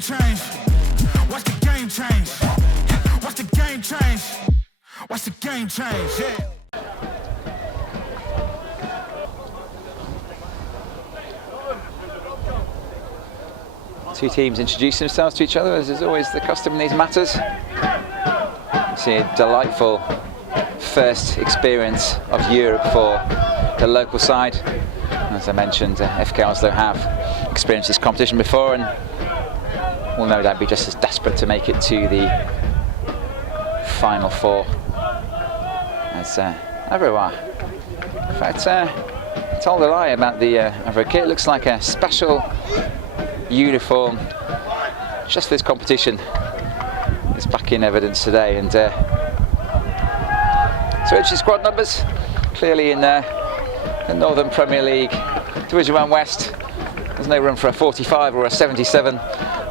game change? Watch the game change. Watch the game change. Watch the game change. Yeah. Two teams introducing themselves to each other, as is always the custom in these matters. You see a delightful first experience of Europe for the local side. As I mentioned, FK Oslo have experienced this competition before and will no doubt be just as desperate to make it to the final four as Avro are. In fact, I told a lie about the Avro kit. It looks like a special uniform just for this competition. It's back in evidence today, and so it's your squad numbers clearly in the Northern Premier League Division 1 West. There's no room for a 45 or a 77,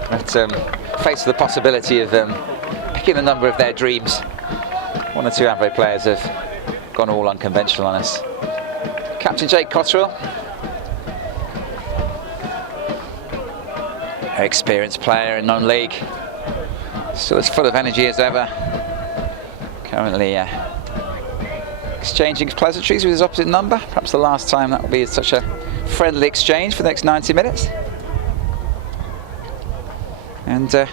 but faced with the possibility of picking the number of their dreams, one or two Avro players have gone all unconventional on us. Captain Jake Cottrell, an experienced player in non-league, still as full of energy as ever, currently exchanging pleasantries with his opposite number. Perhaps the last time that will be such a friendly exchange for the next 90 minutes. And I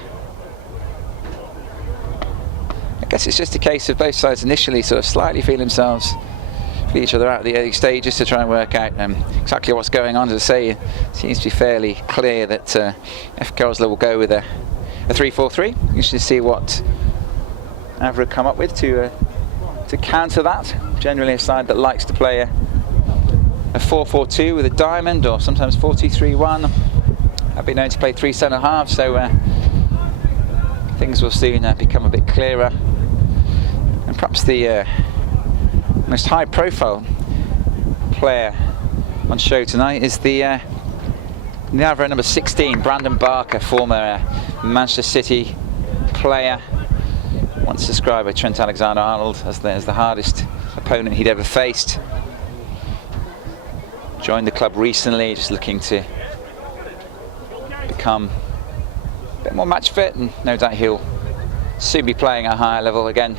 guess it's just a case of both sides initially sort of slightly feel themselves, feel each other out at the early stages to try and work out exactly what's going on. As I say, it seems to be fairly clear that FK Oslo will go with a 3-4-3. You should see what Avro come up with to counter that. Generally a side that likes to play a 4-4-2 with a diamond, or sometimes 4-2-3-1. I've been known to play 3 centre halves, so things will soon become a bit clearer. And perhaps the most high profile player on show tonight is the Avro number 16, Brandon Barker, former Manchester City player, once described by Trent Alexander-Arnold as the hardest opponent he'd ever faced. Joined the club recently, just looking to become a bit more match fit, and no doubt he'll soon be playing at a higher level again.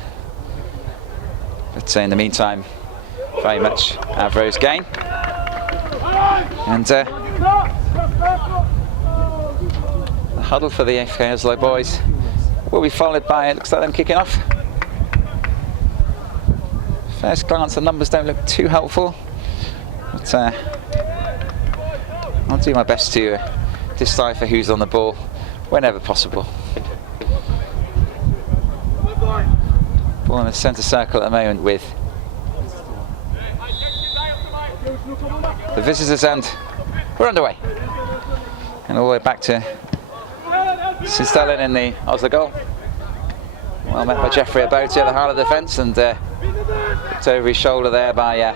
But in the meantime, very much Avro's game. And the huddle for the FK Oslo boys will be followed by, it looks like them kicking off. First glance, the numbers don't look too helpful, but I'll do my best to decipher who's on the ball whenever possible. Ball in the centre circle at the moment with the visitors, and we're underway. And all the way back to Sinstellen in the Oslo goal. Well met by Jeffrey Abote at the heart of the defence, and looked over his shoulder there by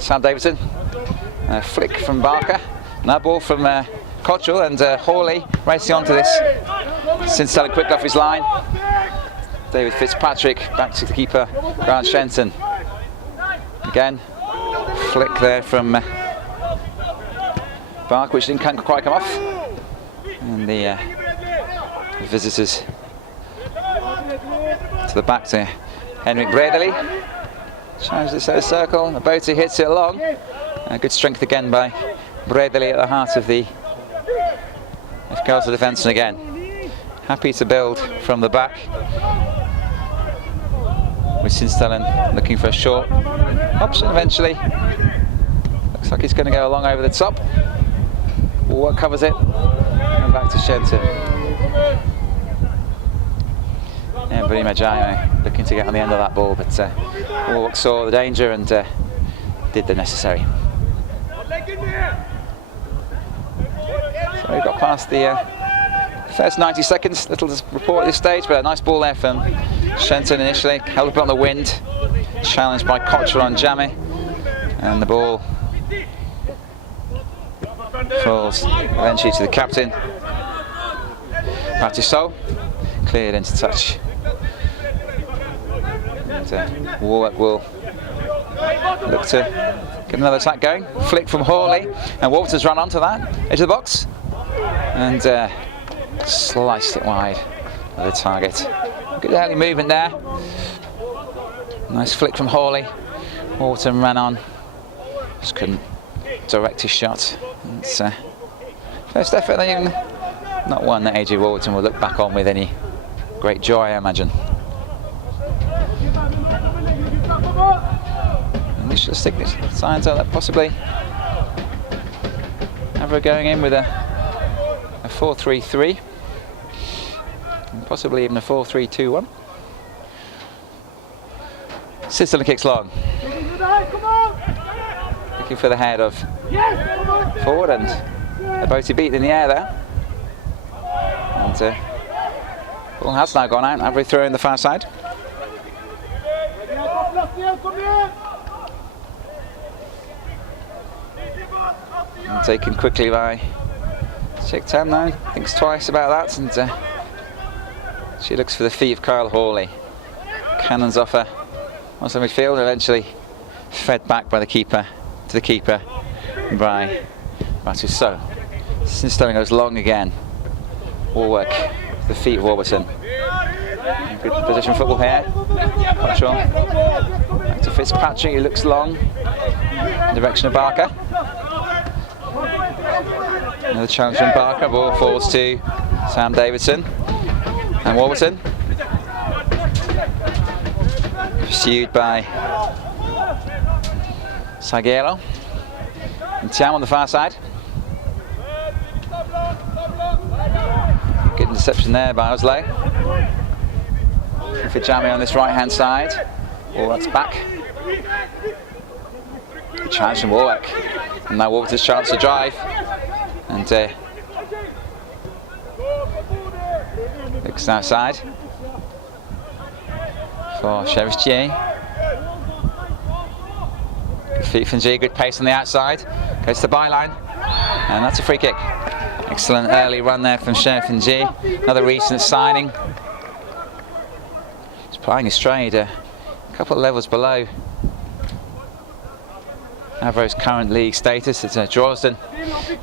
Sam Davidson. A flick from Barker, and that ball from Cottrell, and Hawley racing onto this. Sinstellen quick off his line. David Fitzpatrick back to the keeper, Grant Shenton. Again, flick there from Barker, which didn't quite come off. And the visitors to the back to Henrik Bredeli. Challenge this out circle, the Abote hits it along. Good strength again by Bredeli at the heart of the FK Oslo defence, and again, happy to build from the back. With Sinstellen looking for a short option eventually. Looks like he's going to go along over the top. What covers it? And back to Shenton. Yeah, Bruni Majai looking to get on the end of that ball, but Warwick saw the danger and did the necessary. So we got past the first 90 seconds, little to report at this stage, but a nice ball there from Shenton initially, held up on the wind, challenged by Cottrell on Jamie, and the ball falls eventually to the captain. Batisol, cleared into touch. And, Warwick will look to get another attack going. Flick from Hawley, and Walters run onto that edge of the box, and sliced it wide of the target. Good early movement there. Nice flick from Hawley. Warburton ran on. Just couldn't direct his shot. It's first effort, not one that AJ Warburton will look back on with any great joy, I imagine. Initial signs are that possibly Avro going in with a 4-3-3, and possibly even a 4-3-2-1. Sisterland kicks long. Looking for the head of forward, and they're both beat in the air there. And ball has now gone out. Avro throw in the far side. And taken quickly by Qtr now. Thinks twice about that, and she looks for the feet of Kyle Hawley. Cannons off her onto midfield, and eventually fed back by the keeper to the keeper by Batuso. Sterling goes long again. Warwick, the feet of Warburton. Good position football here. Control. Back to Fitzpatrick, he looks long. In the direction of Barker. Another challenge from Barker. Ball falls to Sam Davidson. And Warburton. Pursued by Sagielo. And Tiam on the far side. Good interception there by Oslo. For Jamie on this right hand side. Warwick's back. Good challenge from Warwick. And now Warwick's chance to drive. And looks outside for Cheristier. Good feet from G, good pace on the outside. Goes to the byline. And that's a free kick. Excellent early run there from Sheriff and G. Another recent signing. He's playing a stride a couple of levels below Avro's current league status. It's Drozdon,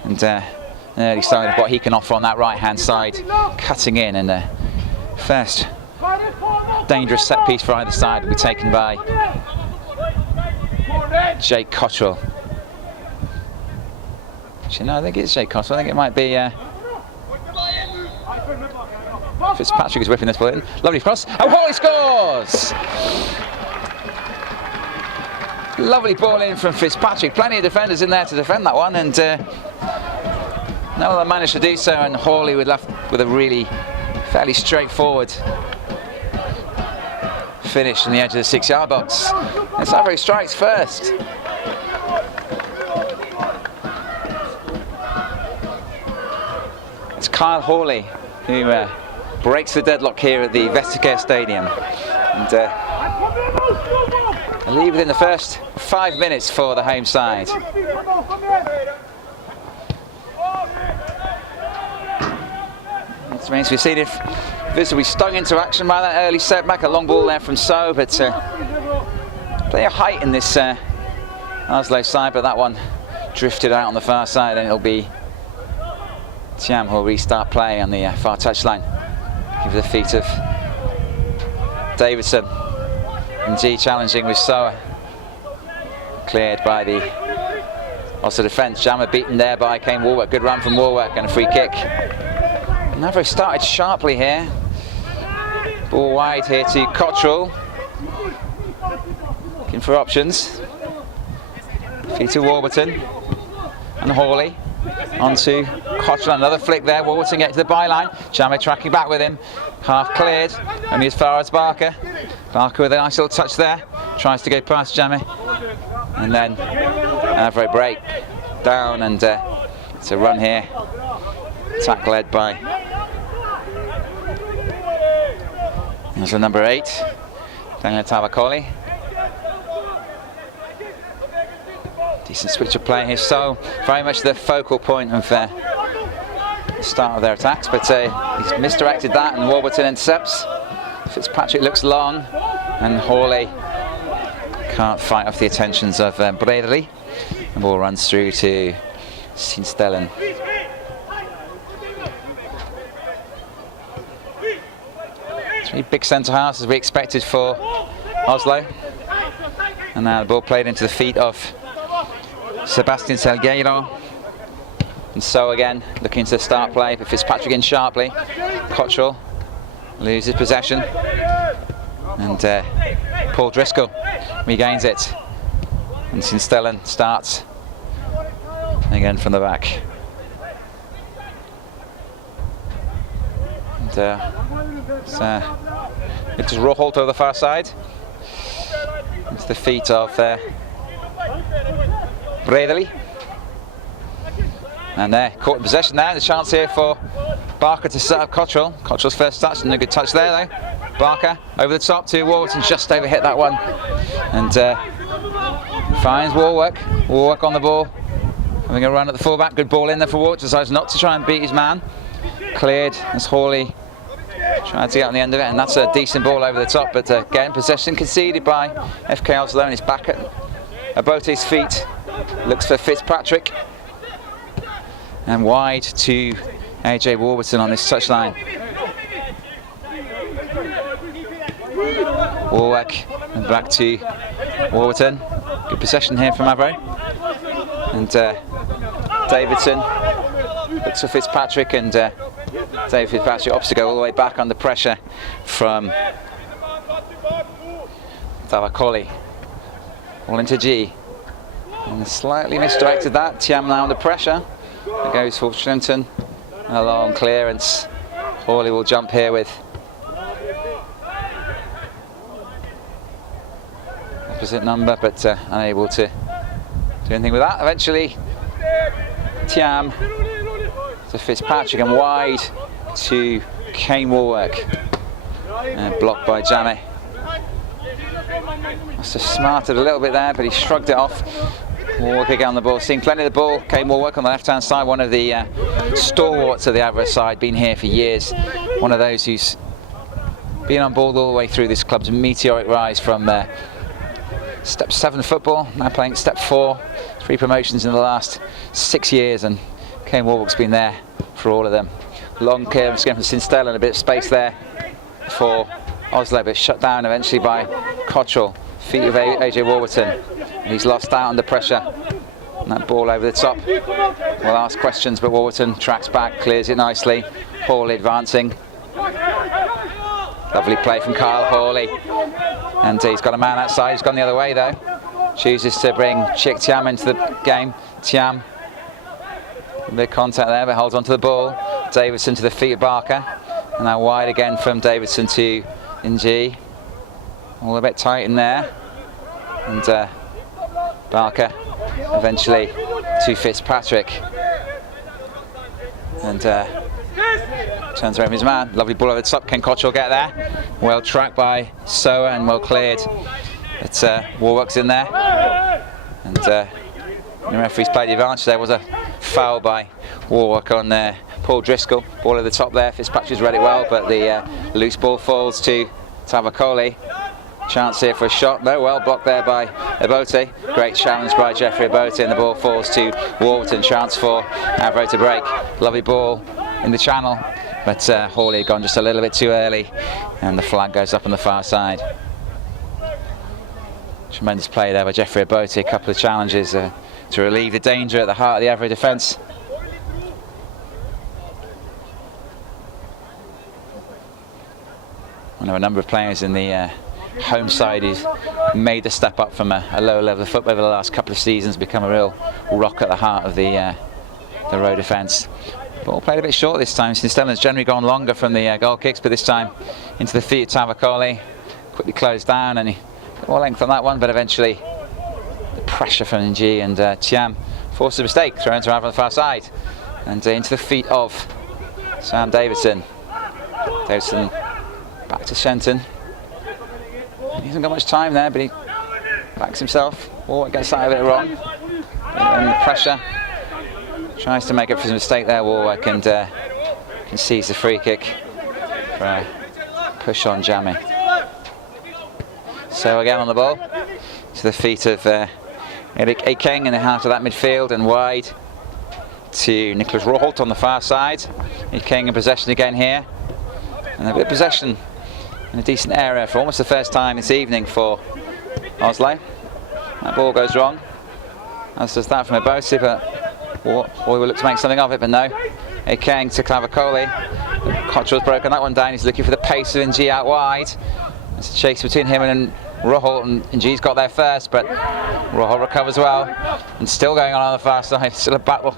and an early sign of what he can offer on that right hand side, cutting in, and the first dangerous set piece for either side will be taken by Jake Cottrell. Actually, no, I think it's Jake Cottrell. I think it might be Fitzpatrick is whipping this ball in. Lovely cross. Oh, Hawley scores! Lovely ball in from Fitzpatrick. Plenty of defenders in there to defend that one, and no one managed to do so. And Hawley was left with a really fairly straightforward finish on the edge of the 6-yard box. And Avro strikes first. It's Kyle Hawley who breaks the deadlock here at the Vesticare Stadium, and a lead within the first 5 minutes for the home side. This means we've seen if visibly stung into action by that early setback. A long ball there from So, but plenty of height in this Oslo side, but that one drifted out on the far side, and it'll be Tiam who will restart play on the far touchline. Give the feet of Davidson. And G challenging with Soa. Cleared by the Oslo defence. Jammer beaten there by Kane Warwick. Good run from Warwick and a free kick. Avro started sharply here. Ball wide here to Cottrell. Looking for options. Feet to Warburton. And Hawley. Onto Cottrell, another flick there. Warburton get to the byline. Jammer tracking back with him. Half cleared, only as far as Barker. Barker with a nice little touch there. Tries to go past Jammer. And then Avro break down, and it's a run here. Attack led by there's number 8, Daniel Tabakoli. Decent switch of play here, so very much the focal point of the start of their attacks, but he's misdirected that, and Warburton intercepts. Fitzpatrick looks long, and Hawley can't fight off the attentions of Bredery. The ball runs through to Sinstellen. Three big centre halves as we expected for Oslo. And now the ball played into the feet of Sebastian Salgueiro. And so again, looking to start play, but Fitzpatrick in sharply. Qtr loses possession. And Paul Driscoll regains it. And Sinstellen starts again from the back. And it's Roholt over the far side. Into the feet of Bredeli. And they're caught in possession now. The chance here for Barker to set up Qtr's. Qtr's first touch, and a good touch there though. Barker over the top to Warburton, just overhit that one. And finds Warwick. Warwick on the ball. Having a run at the fullback. Good ball in there for Warwick. Decides not to try and beat his man. Cleared as Hawley tried to get on the end of it, and that's a decent ball over the top, but getting possession conceded by FK Oslo, and it's back at Abote's feet. Looks for Fitzpatrick. And wide to AJ Warburton on this touchline. Warwick and back to Warburton. Good possession here from Avro. And Davidson looks for Fitzpatrick, and David Fitzpatrick opts to go all the way back under pressure from Tavakoli. All into G. And slightly misdirected that. Tiam now under pressure. It goes for Trenton. A long clearance. Hawley will jump here with opposite number, but unable to do anything with that. Eventually, Tiam to Fitzpatrick and wide to Kane Warwick. And blocked by Jammeh. Must have smarted a little bit there, but he shrugged it off. Warwick again on the ball, seeing plenty of the ball. Kane Warwick on the left-hand side, one of the stalwarts of the Avro side, been here for years. One of those who's been on board all the way through this club's meteoric rise from Step 7 football, now playing Step 4. 3 promotions in the last 6 years, and Kane Warwick's been there for all of them. Long clearance again from Sinstellen, a bit of space there for Oslo, but shut down eventually by Qtr. Feet of AJ Warburton. He's lost out under pressure. And that ball over the top. We'll ask questions, but Warburton tracks back, clears it nicely. Hawley advancing. Lovely play from Kyle Hawley. And he's got a man outside. He's gone the other way though. Chooses to bring Chick Tiam into the game. Tiam, a bit of contact there, but holds onto the ball. Davidson to the feet of Barker. And now wide again from Davidson to Ng. All a bit tight in there. And Barker eventually to Fitzpatrick. And turns around his man. Lovely ball over the top. Can Qtr get there? Well tracked by Soa and well cleared. It's Warwick's in there. And the referee's played the advantage. There was a foul by Warwick on Paul Driscoll. Ball over the top there. Fitzpatrick's read it well, but the loose ball falls to Tavakoli. Chance here for a shot. No, well blocked there by Abote. Great challenge by Jeffrey Abote, and the ball falls to Warburton. Chance for Avro to break. Lovely ball in the channel, but Hawley had gone just a little bit too early, and the flag goes up on the far side. Tremendous play there by Jeffrey Abote. A couple of challenges to relieve the danger at the heart of the Avro defence. I know a number of players in the home side who's made the step up from a lower level of football over the last couple of seasons, become a real rock at the heart of the row defence. Ball played a bit short this time. Sinstellen's generally gone longer from the goal kicks, but this time into the feet of Tavakoli. Quickly closed down, and he got more length on that one, but eventually the pressure from Ng and Tiam forced a mistake, thrown to Avro on the far side. And into the feet of Sam Davidson. Davidson back to Shenton. He hasn't got much time there, but he backs himself. Warwick gets out of it wrong. And the pressure. Tries to make up for his mistake there, Warwick, and concedes the free kick for a push on Jammeh. So again on the ball, to the feet of Erik Ekeng in the heart of that midfield, and wide to Nicholas Roholt on the far side. Ekeng in possession again here. And a bit of possession And a decent error for almost the first time this evening for Oslo. That ball goes wrong, as does that from Ebosi, but we will look to make something of it, but no. Ekeng to Clavicoli. Qtr's broken that one down. He's looking for the pace of Ng out wide. It's a chase between him and Rohol, and Ng's got there first, but Rohol recovers well. And still going on the far side, still a battle.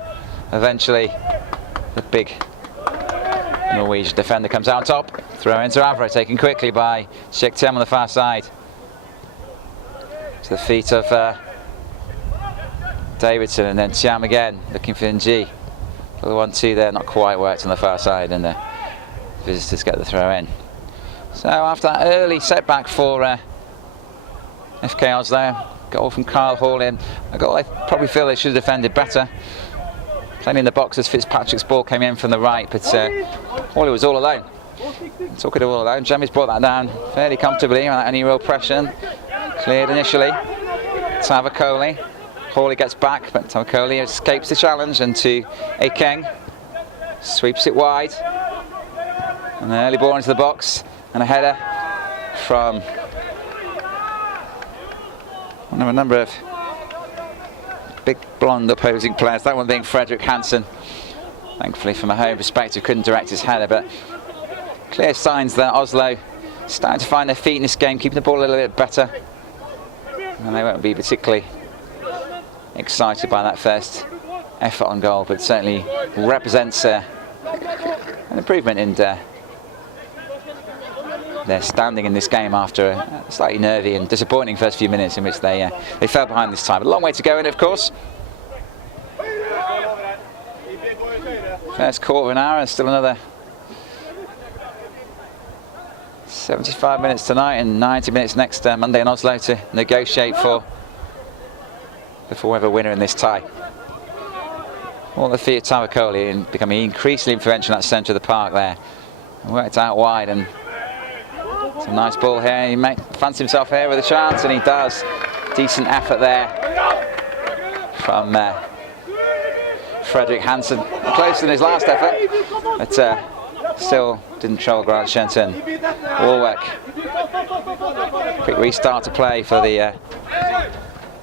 Eventually, the big Norwegian defender comes out on top. Throw into Avro, taken quickly by Qtr on the far side. To the feet of Davidson, and then Thiam again, looking for Ng. The 1-2 there, not quite worked on the far side, and the visitors get the throw in. So after that early setback for FK Oslo, goal from Kyle Hall in, a goal I probably feel they should have defended better. Playing in the box as Fitzpatrick's ball came in from the right, but Hawley was all alone. Took it all alone. Jemmy's brought that down fairly comfortably without any real pressure. Cleared initially. Tavakoli. Hawley gets back, but Tavakoli escapes the challenge, and to Ekeng. Sweeps it wide. An early ball into the box, and a header from one of a number of big blonde opposing players, that one being Fredrik Hansen. Thankfully from a home perspective couldn't direct his header, but clear signs that Oslo starting to find their feet in this game, keeping the ball a little bit better, and they won't be particularly excited by that first effort on goal, but certainly represents an improvement in their standing in this game after a slightly nervy and disappointing first few minutes in which they fell behind this time. A long way to go in, of course. First quarter of an hour, still another 75 minutes tonight and 90 minutes next Monday in Oslo to negotiate for the forever winner in this tie. All the feet of Tavakoli and becoming increasingly influential in that centre of the park there. Worked out wide, and it's a nice ball here. He might fancy himself here with a chance, and he does. Decent effort there from Fredrik Hansen. Close in his last effort, but still didn't trouble Grant Shenton. Warwick. Quick restart to play for the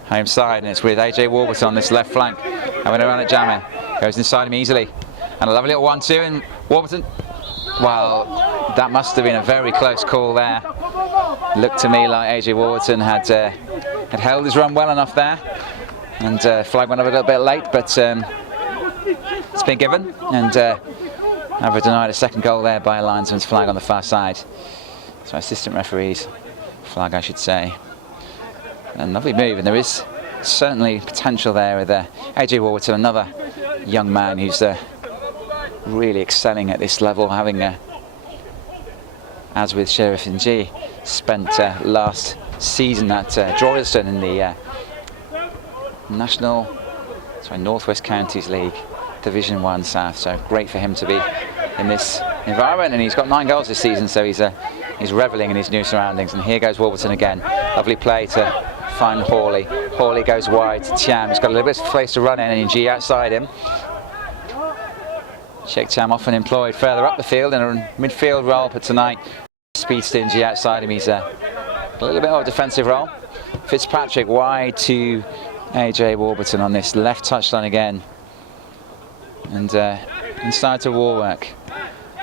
home side, and it's with AJ Warburton on this left flank. Having a run at Jammeh. Goes inside him easily. And a lovely little 1-2, and Warburton, well, that must have been a very close call there. Looked to me like AJ Warburton had held his run well enough there, and flag went up a little bit late, but it's been given, and Avro denied a second goal there by a linesman's flag on the far side. So assistant referee's flag, I should say. A lovely move, and there is certainly potential there with AJ Warburton, another young man who's really excelling at this level, having, as with Sheriff Ng, spent last season at Droylsden in the Northwest Counties League, Division 1 South. So great for him to be in this environment, and he's got 9 goals this season, so he's revelling in his new surroundings. And here goes Warburton again. Lovely play to find Hawley. Hawley goes wide to Thiam. He's got a little bit of place to run in, and Ng outside him. Qtr often employed further up the field in a midfield role, but tonight speedster Ng outside him. He's a little bit of a defensive role. Fitzpatrick wide to AJ Warburton on this left touchline again, and inside to Warwick.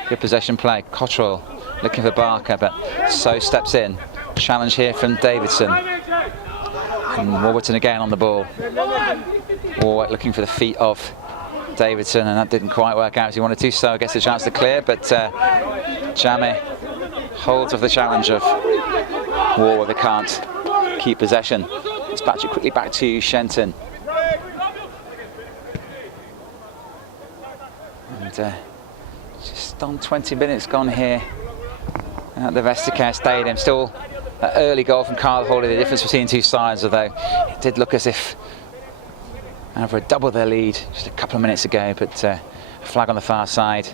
Good possession play. Qtr looking for Barker, but So steps in. Challenge here from Davidson. And Warburton again on the ball. Warwick looking for the feet of Davidson, and that didn't quite work out as he wanted to. So gets a chance to clear, but Jammeh holds off the challenge of Warwick. They can't keep possession. It's Patrick quickly back to Shenton. And just on 20 minutes gone here at the Vestercare Stadium. Still an early goal from Kyle Hawley, the difference between two sides, although it did look as if Avro doubled their lead just a couple of minutes ago, but a flag on the far side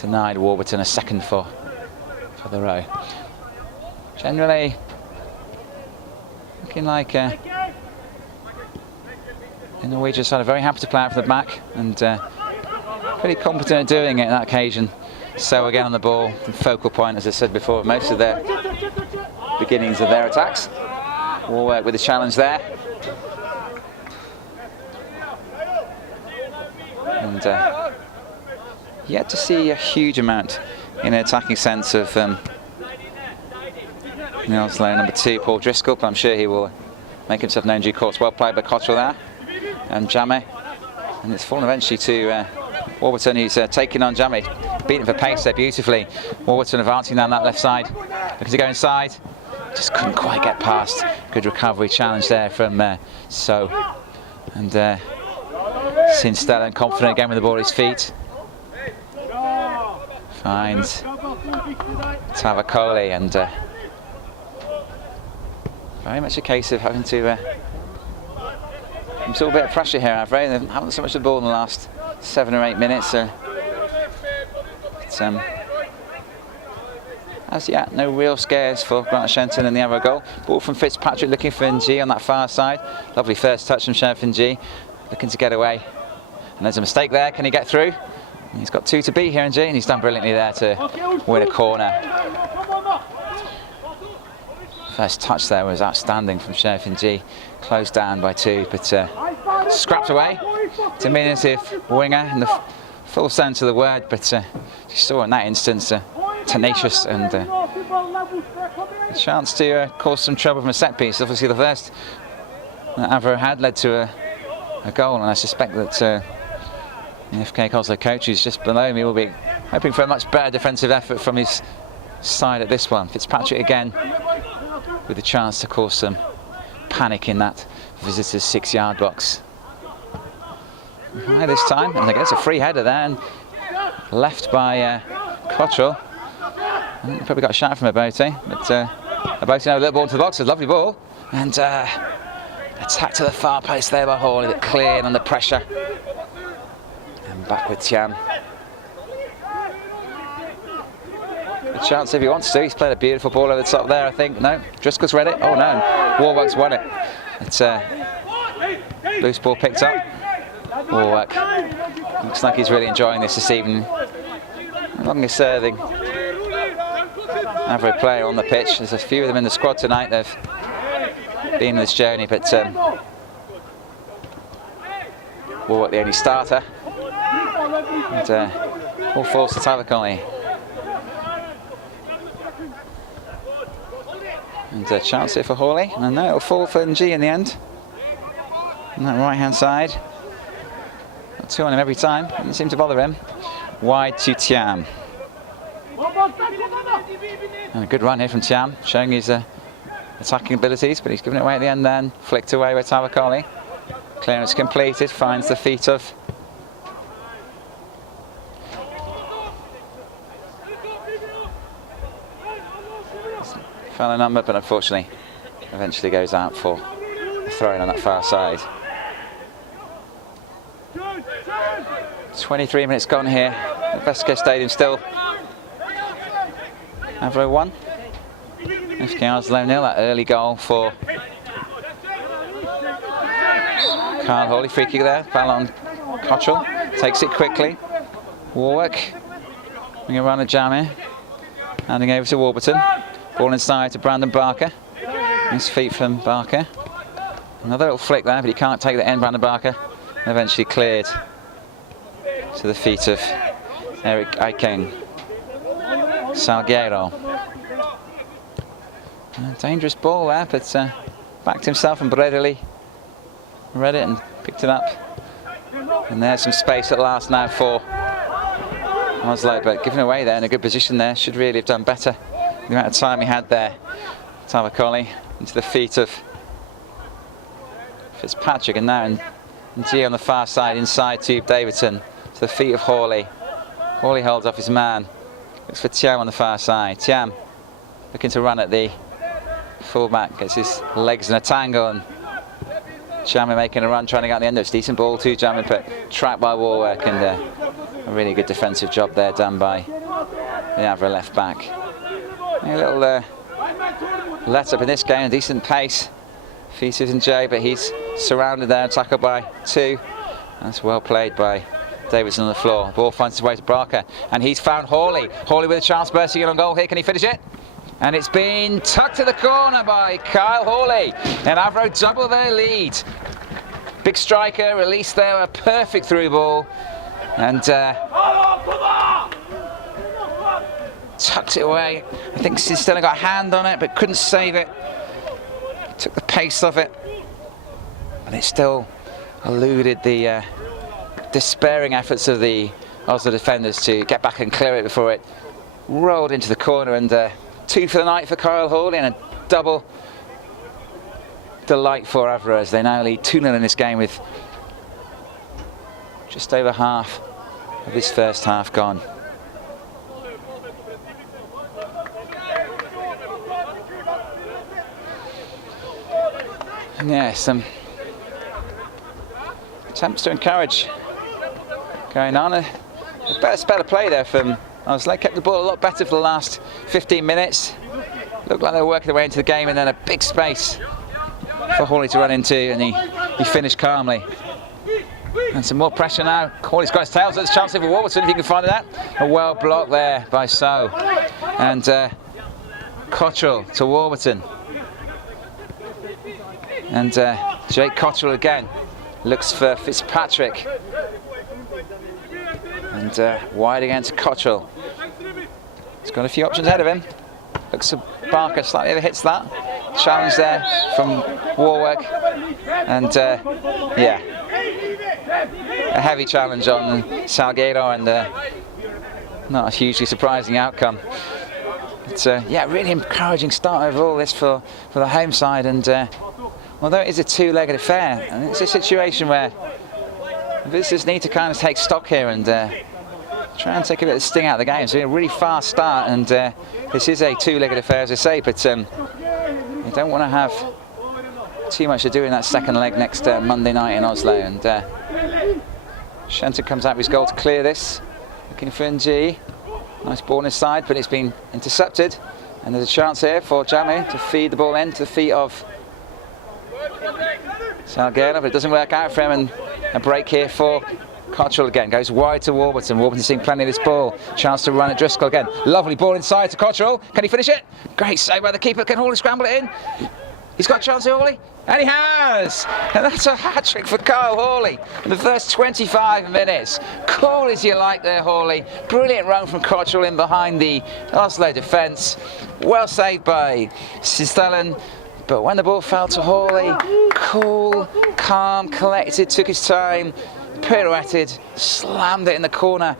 denied Warburton a second for the row. Generally looking like the Norwegian side are very happy to play out from the back, and pretty competent at doing it on that occasion. So again on the ball, the focal point, as I said before, most of their beginnings of their attacks. Warwick with the challenge there. And yet to see a huge amount in an attacking sense of Oslo number 2, Paul Driscoll, but I'm sure he will make himself known in due course. Well played by Qtr there, and Jammeh. And it's fallen eventually to Warburton, who's taking on Jammeh, beating for pace there beautifully. Warburton advancing down that left side, looking to go inside, just couldn't quite get past. Good recovery challenge there from So. And Sinstella confident again with the ball at his feet. Finds Tavakoli, and very much a case of having to absorb a bit of pressure here, Avro. They haven't so much the ball in the last 7 or 8 minutes. As yet, no real scares for Grant Shenton and the Avro goal. Ball from Fitzpatrick looking for Ng on that far side. Lovely first touch from Sheriff Ng, looking to get away. And there's a mistake there. Can he get through? He's got 2 to beat here, Ng, and he's done brilliantly there to win a corner. First touch there was outstanding from Sheriff Ng, closed down by 2, but scrapped away. Diminutive winger in the full sense of the word, but you saw in that instance tenacious and a chance to cause some trouble from a set piece. Obviously the first that Avro had led to a goal, and I suspect that the FK Oslo coach, who's just below me, will be hoping for a much better defensive effort from his side at this one. Fitzpatrick again with a chance to cause some panic in that visitors' 6-yard box. High this time, and I guess a free header there, and left by Qtr. Probably got a shot from Abote, but Abote now a little ball into the box, a lovely ball, and attack to the far post there by Hawley, but cleared under pressure. And back with Tiam. A chance if he wants to. He's played a beautiful ball over the top there, I think. No, Driscoll's read it. Oh no, Warwick's won it. It's loose ball picked up. Warwick looks like he's really enjoying this evening. Longest serving Avro player on the pitch. There's a few of them in the squad tonight. They've been on this journey, but Warwick the only starter. And all falls to Tavakoli. And a chance here for Hawley. And no, it'll fall for Ng in the end. On that right hand side. Got 2 on him every time. Didn't seem to bother him. Wide to Tiam. And a good run here from Tiam, showing his attacking abilities, but he's given it away at the end then. Flicked away with Tavakoli. Clearance completed, finds the feet of fellow number, but unfortunately eventually goes out for a throw-in on that far side. 23 minutes gone here at Vesco Stadium still. Avro 1. FK Oslo 0, that early goal for Carl Hawley. Free kick there, ball on Qtr. Takes it quickly. Warwick. Bring around to Jammeh. Handing over to Warburton. Ball inside to Brandon Barker. Nice feet from Barker. Another little flick there, but he can't take the end, Brandon Barker. And eventually cleared to the feet of Eric Eiking Salguero. Dangerous ball there, but backed himself and readily read it and picked it up. And there's some space at last now for Oslo, but given away there in a good position there. Should really have done better. The amount of time he had there. Tavakoli into the feet of Fitzpatrick, and now G on the far side inside to Davidson, to the feet of Hawley. Hawley holds off his man. Looks for Tiam on the far side. Tiam looking to run at the fullback, gets his legs in a tangle, and Jammeh making a run, trying to get on the end of it. Decent ball to Jammeh, but trapped by Warwick, and a really good defensive job there done by the Avro left back. A little let up in this game, a decent pace. Features and Jay, but he's surrounded there and tackled by 2. That's well played by Davidson on the floor. Ball finds its way to Barker, and he's found Hawley. Hawley with a chance bursting in on goal here. Can he finish it? And it's been tucked to the corner by Kyle Hawley. And Avro double their lead. Big striker, released there, a perfect through ball. And tucked it away. I think Stella got a hand on it, but couldn't save it. Took the pace of it. And it still eluded the despairing efforts of the Oslo defenders to get back and clear it before it rolled into the corner. And 2 for the night for Kyle Hawley, and a double delight for Avro as they now lead 2-0 in this game with just over half of this first half gone. And yeah, some attempts to encourage going on. A better spell of play there from Oslo. Kept the ball a lot better for the last 15 minutes. Looked like they were working their way into the game, and then a big space for Hawley to run into, and he finished calmly. And some more pressure now. Hawley's got his tails. There's a chance here for Warburton if he can find that. A well blocked there by So. And Qtr to Warburton. And Jake Qtr again looks for Fitzpatrick. And wide again to Qtr. He's got a few options ahead of him. Looks to Barker, slightly overhits that. Challenge there from Warwick. And yeah, a heavy challenge on Salguero, and not a hugely surprising outcome. But yeah, really encouraging start overall this for the home side. And although it is a two-legged affair, and it's a situation where visitors need to kind of take stock here and try and take a bit of the sting out of the game. So a really fast start, and this is a two-legged affair, as I say, but you don't want to have too much to do in that second leg next Monday night in Oslo. And Shenton comes out with his goal to clear this, looking for NG. Nice ball on his side, but it's been intercepted, and there's a chance here for Jamie to feed the ball in to the feet of Salguero, but it doesn't work out for him, and a break here for Qtr again. Goes wide to Warburton. Warburton's seen plenty of this ball. Chance to run at Driscoll again. Lovely ball inside to Qtr. Can he finish it? Great save by the keeper. Can Hawley scramble it in? He's got a chance here, Hawley. And he has! And that's a hat-trick for Kyle Hawley in the first 25 minutes. Cool as you like there, Hawley. Brilliant run from Qtr in behind the Oslo defence. Well saved by Sistelen. But when the ball fell to Hawley, cool, calm, collected, took his time, pirouetted, slammed it in the corner.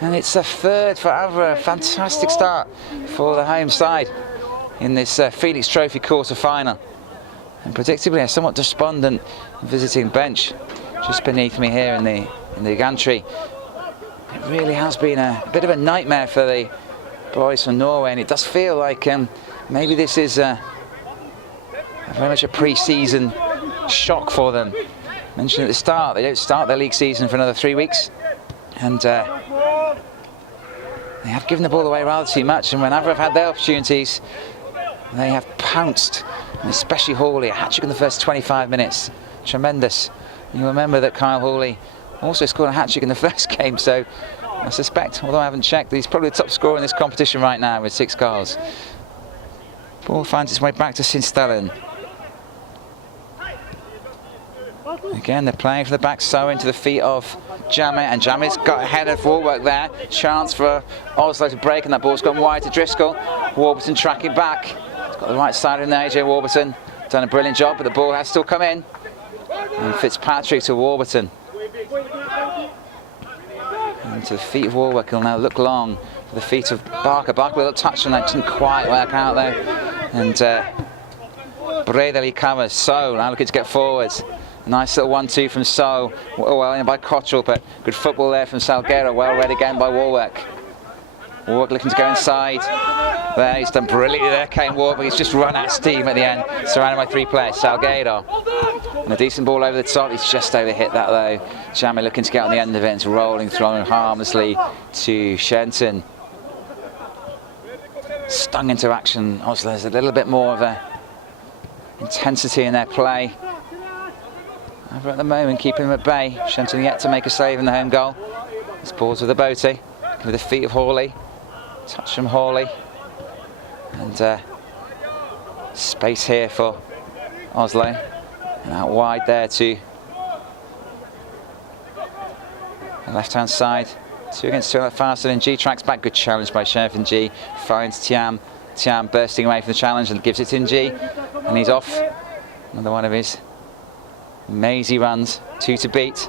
And it's a third for Avro. Fantastic start for the home side in this Fenix Trophy quarter-final. And predictably, a somewhat despondent visiting bench just beneath me here in the gantry. It really has been a bit of a nightmare for the boys from Norway, and it does feel like maybe this is very much a pre-season shock for them. Mentioned at the start, they don't start their league season for another 3 weeks, and they have given the ball away rather too much, and whenever I've had their opportunities, they have pounced, and especially Hawley, a hat-trick in the first 25 minutes. Tremendous. And you'll remember that Kyle Hawley also scored a hat-trick in the first game, so I suspect, although I haven't checked, he's probably the top scorer in this competition right now with 6 goals. Ball finds its way back to Sinstellen. Again, they're playing for the back, so into the feet of Jamet, and Jamet's got a header for work there. Chance for Oslo to break, and that ball's gone wide to Driscoll. Warburton tracking back. He's got the right side in there, AJ Warburton. Done a brilliant job, but the ball has still come in. And Fitzpatrick to Warburton. And to the feet of Warwick, he'll now look long for the feet of Barker. Barker with a touch on that, didn't quite work out there. And Bredeli covers, so now looking to get forwards. Nice little 1-2 from So, well in by Qtr, but good football there from Salguero, well read again by Warwick. Warwick looking to go inside. There, he's done brilliantly there, Kane Warwick, he's just run out of steam at the end, surrounded by 3 players. Salguero, and a decent ball over the top, he's just overhit that though. Jamie looking to get on the end of it, it's rolling through harmlessly to Shenton. Stung into action, Oslo's a little bit more of a intensity in their play. Over at the moment, keeping them at bay. Shenton yet to make a save in the home goal. This ball's with the Bote, with the feet of Hawley. Touch from Hawley. And space here for Oslo. And out wide there to the left-hand side. 2 against 2 on that far side, and G tracks back. Good challenge by Sheriff and G. Finds Thiam. Thiam bursting away from the challenge and gives it in G. And he's off. Another one of his mazy runs. 2 to beat.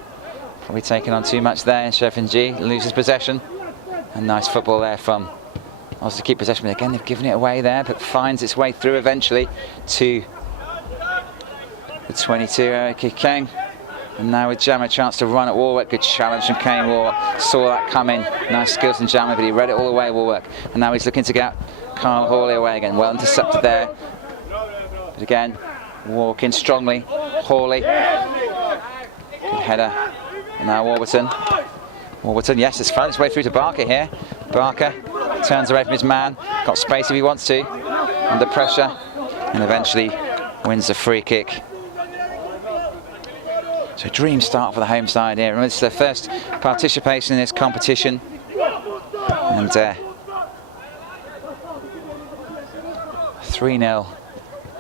Probably taking on too much there. Sheriff and G loses possession. And nice football there from Oslo to keep possession. But again, they've given it away there, but finds its way through eventually to the 22, King. And now with Jammer, a chance to run at Warwick. Good challenge from Kane Warwick. Saw that coming. Nice skills from Jammer, but he read it all the way, Warwick. And now he's looking to get Carl Hawley away again. Well intercepted there. But again, walking strongly. Hawley. Good header. And now Warburton. Warburton, yes, has found its way through to Barker here. Barker turns away from his man. Got space if he wants to. Under pressure. And eventually wins the free kick. So dream start for the home side here. Remember, it's their first participation in this competition. And 3-0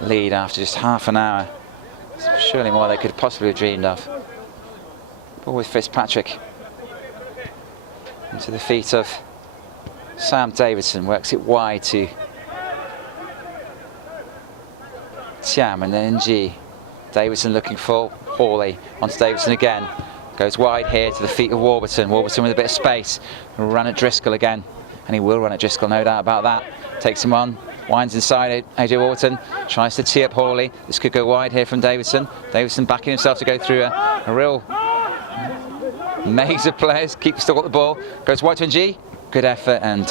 lead after just half an hour. Surely more they could possibly have dreamed of. Ball with Fitzpatrick. Into the feet of Sam Davidson. Works it wide to Thiam and then G. Davidson looking for Hawley. Onto Davidson again. Goes wide here to the feet of Warburton. Warburton with a bit of space. Run at Driscoll again. And he will run at Driscoll, no doubt about that. Takes him on. Winds inside it. AJ Warburton tries to tee up Hawley. This could go wide here from Davidson. Davidson backing himself to go through a real maze of players. Keeps still got the ball. Goes wide to G. Good effort, and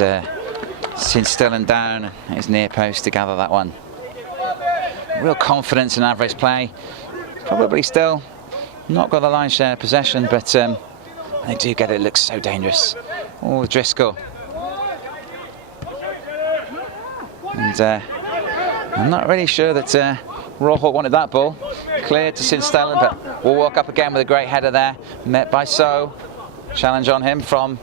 Sinstellen down at his near post to gather that one. Real confidence in Avro's play. Probably still not got the lion's share of possession, but they do get it. It looks so dangerous. Oh, Driscoll. And I'm not really sure that Rawhawk wanted that ball. Cleared to Sinstellen, but will walk up again with a great header there. Met by So. Challenge on him from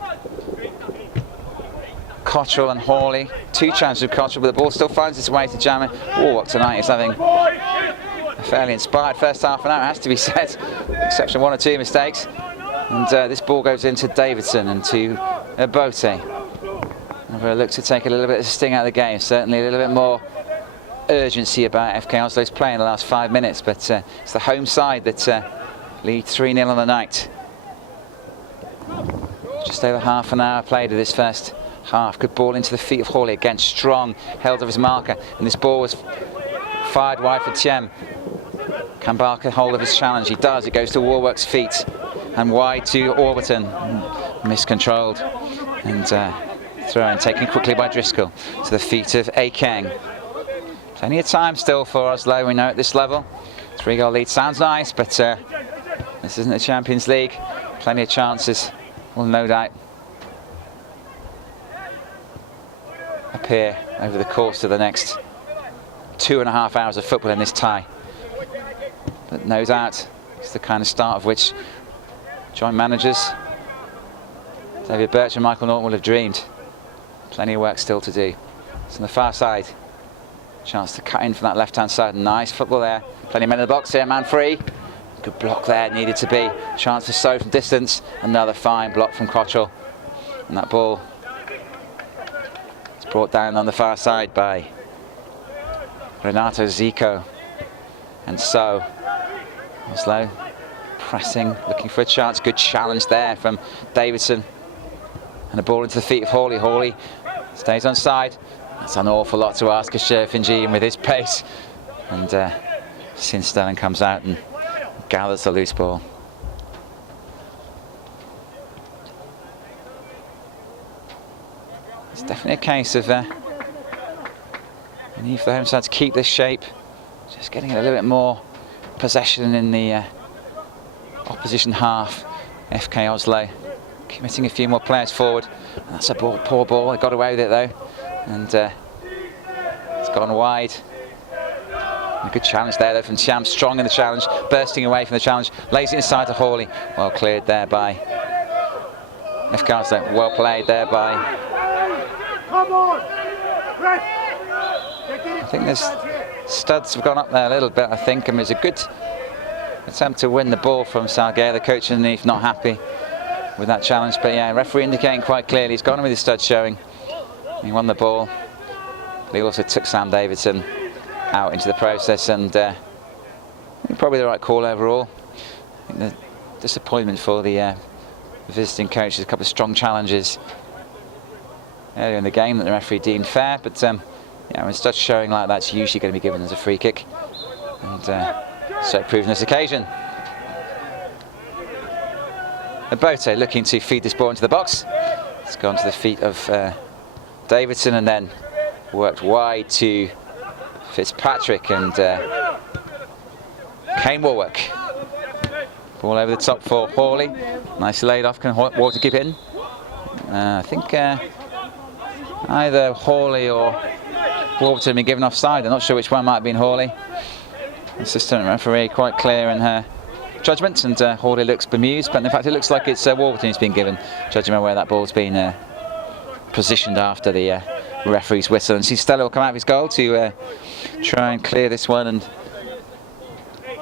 Cottrell and Hawley. 2 challenges of Cottrell, but the ball still finds its way to Jammer. Warwick tonight is having a fairly inspired first half an hour, has to be said. Exception 1 or 2 mistakes. And this ball goes into Davidson and to Bote. Avro look to take a little bit of sting out of the game. Certainly a little bit more urgency about FK Oslo's play in the last 5 minutes, but it's the home side that lead 3-0 on the night. Just over half an hour played of this first half. Good ball into the feet of Hawley. Again, strong, held of his marker. And this ball was fired wide for Thiam. Can Barker hold of his challenge? He does. It goes to Warwick's feet. And wide to Warburton. Miscontrolled. And throw-in taken quickly by Driscoll. To the feet of Akeng. Plenty of time still for Oslo, we know, at this level. 3-goal lead sounds nice, but this isn't the Champions League. Plenty of chances will no doubt appear over the course of the next 2.5 hours of football in this tie. But no doubt it's the kind of start of which joint managers David Birch and Michael Norton will have dreamed. Plenty of work still to do. It's on the far side. Chance to cut in from that left-hand side. Nice football there. Plenty of men in the box here. Man free. Good block there. Needed to be. Chance for So from distance. Another fine block from Cottrell. And that ball is brought down on the far side by Renato Zico. And So Oslo pressing, looking for a chance. Good challenge there from Davidson. And a ball into the feet of Hawley. Hawley stays on side. That's an awful lot to ask of Sherfinji with his pace. And Sinstellen comes out and gathers the loose ball. It's definitely a case of the need for the home side to keep this shape. Just getting a little bit more possession in the opposition half. FK Oslo committing a few more players forward. And that's a poor ball. They got away with it though. And it's gone wide. A good challenge there though from Thiam, strong in the challenge, bursting away from the challenge, lays it inside to Hawley. Well cleared there by FK Oslo. Well played there by... I think there's studs have gone up there a little bit, I think, and there's a good attempt to win the ball from Salgueiro. The coach underneath not happy with that challenge, but yeah, referee indicating quite clearly he's gone with his studs showing. He won the ball, but he also took Sam Davidson out into the process, and probably the right call overall. I think the disappointment for the visiting coach is a couple of strong challenges earlier in the game that the referee deemed fair, but yeah, when studs showing like that, it's usually going to be given as a free kick, and so it proved on this occasion. Abote looking to feed this ball into the box. It's gone to the feet of Davidson and then worked wide to Fitzpatrick, and Kane will work. Ball over the top for Hawley. Nice laid off. Can Walter keep it in? I think either Hawley or Walter have been given offside. I'm not sure which one might have been Hawley. Assistant referee quite clear in her judgment, and Hawley looks bemused, but in fact it looks like it's Warburton who's been given, judging by where that ball's been positioned after the referee's whistle. And Stella will come out of his goal to try and clear this one and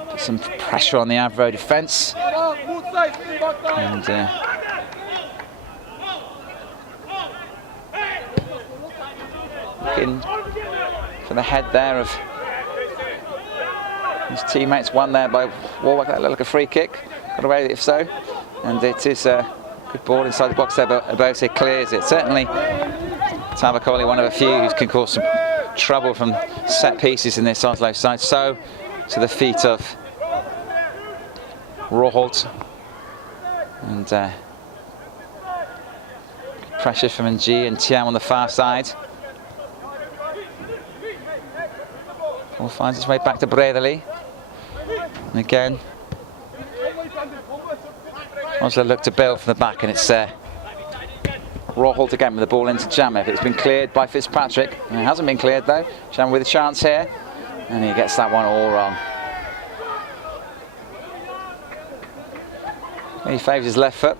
put some pressure on the Avro defence. And looking for the head there of his teammates, one there by Warwick. That looked like a free kick, got away with it if so, and it is a good ball inside the box there, but Abote clears it. Certainly Tabakoli, one of a few who can cause some trouble from set pieces in this Oslo side. So to the feet of Roholt, and pressure from Ng and Tiam on the far side. Ball finds its way back to Bredali. And again, Oslo look to build from the back, and it's Roholt again with the ball into Jamev. It's been cleared by Fitzpatrick. It hasn't been cleared though. Jamev with a chance here, and he gets that one all wrong. He favours his left foot,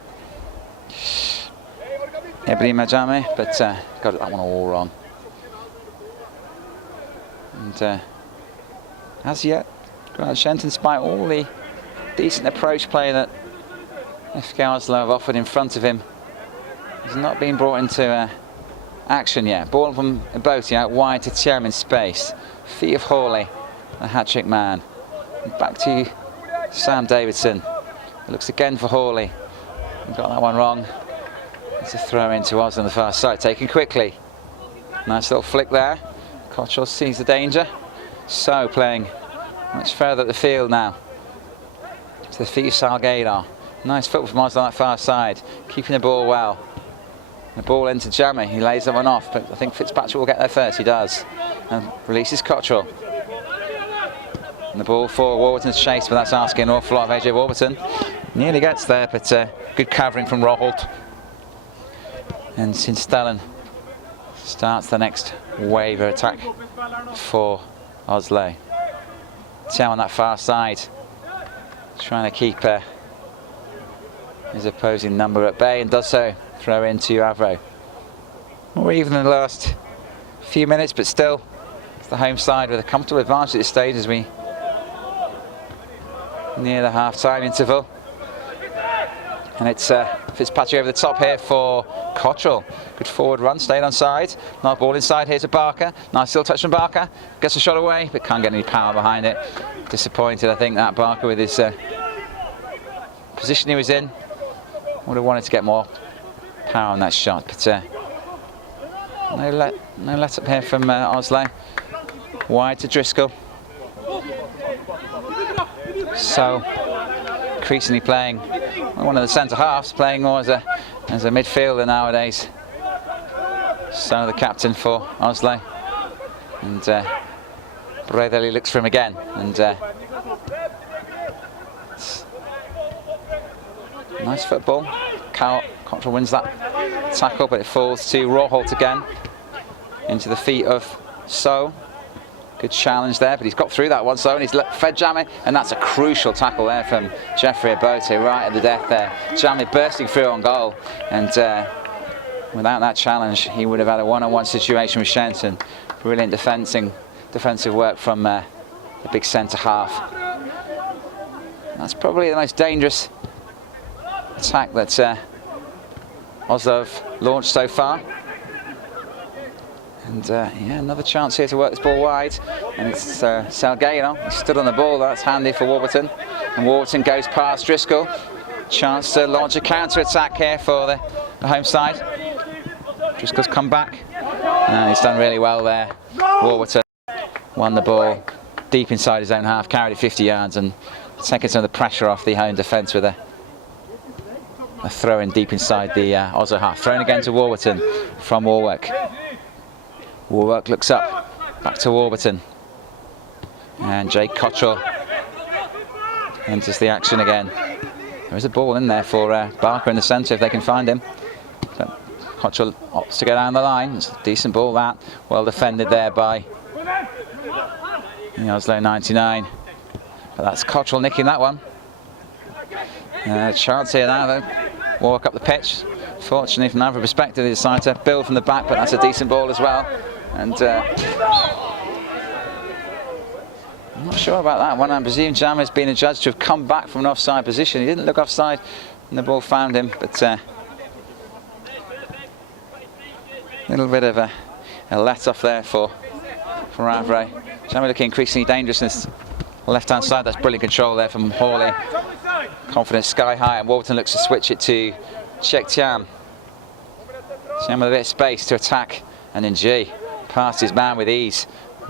Ibrahima Jamev, but got that one all wrong. And as yet, Shenton, despite all the decent approach play that FK Oslo have offered in front of him, has not been brought into action yet. Ball from Abote out wide to Tiam in space. Feet of Hawley, the hat-trick man. And back to Sam Davidson. Looks again for Hawley. Got that one wrong. It's a throw into Oslo on the far side, taken quickly. Nice little flick there. Qtr sees the danger. So playing much further up the field now. To the feet of Salgueiro. Nice football from Oslo on that far side. Keeping the ball well. The ball into Jamie. He lays that one off, but I think Fitzpatrick will get there first. He does. And releases Qtr. And the ball for Warburton's chase, but that's asking an awful lot of AJ Warburton. Nearly gets there, but good covering from Roholt. And Sinstellen starts the next wave of attack for Oslo. Tiam on that far side, trying to keep his opposing number at bay, and does so. Throw into Avro. More even in the last few minutes, but still it's the home side with a comfortable advantage at this stage as we near the half-time interval. And it's Fitzpatrick over the top here for Qtr. Good forward run, stayed on side. Nice ball inside here to Barker. Nice still touch from Barker. Gets a shot away, but can't get any power behind it. Disappointed, I think, that Barker with his position he was in. Would have wanted to get more power on that shot, but no let up here from Oslo. Wide to Driscoll. So increasingly playing one of the centre halves, playing more as a midfielder nowadays. So the captain for Oslo, and Bredeli looks for him again, and nice football. Qtr wins that tackle, but it falls to Roholt again into the feet of So. Good challenge there, but he's got through that one, so he's fed Jamie, and that's a crucial tackle there from Jeffrey Abote, right at the death there. Jamie bursting through on goal, and without that challenge, he would have had a one-on-one situation with Shenton. Brilliant defensive work from the big centre half. That's probably the most dangerous attack that Oslo have launched so far. And yeah, another chance here to work this ball wide. And it's Salgado. He stood on the ball. That's handy for Warburton. And Warburton goes past Driscoll. Chance to launch a counter-attack here for the home side. Driscoll's come back. And he's done really well there. Warburton won the ball deep inside his own half, carried it 50 yards and taken some of the pressure off the home defence with a throw in deep inside the Oslo half. Thrown again to Warburton from Warwick. Warwick looks up, back to Warburton. And Jake Cottrell enters the action again. There is a ball in there for Barker in the centre if they can find him. But Cottrell opts to go down the line. It's a decent ball that. Well defended there by Oslo 99. But that's Cottrell nicking that one. Chance here now though. Warwick up the pitch. Fortunately from an Avro perspective they decide to build from the back, but that's a decent ball as well. And I'm not sure about that one. I presume Jam has been adjudged to have come back from an offside position. He didn't look offside when the ball found him, but a little bit of a let off there for Avro. Jam looking increasingly dangerous in this left-hand side. That's brilliant control there from Hawley. Confidence sky high, and Warburton looks to switch it to Chek Tiam. Tiam with a bit of space to attack, and then G past his man with ease,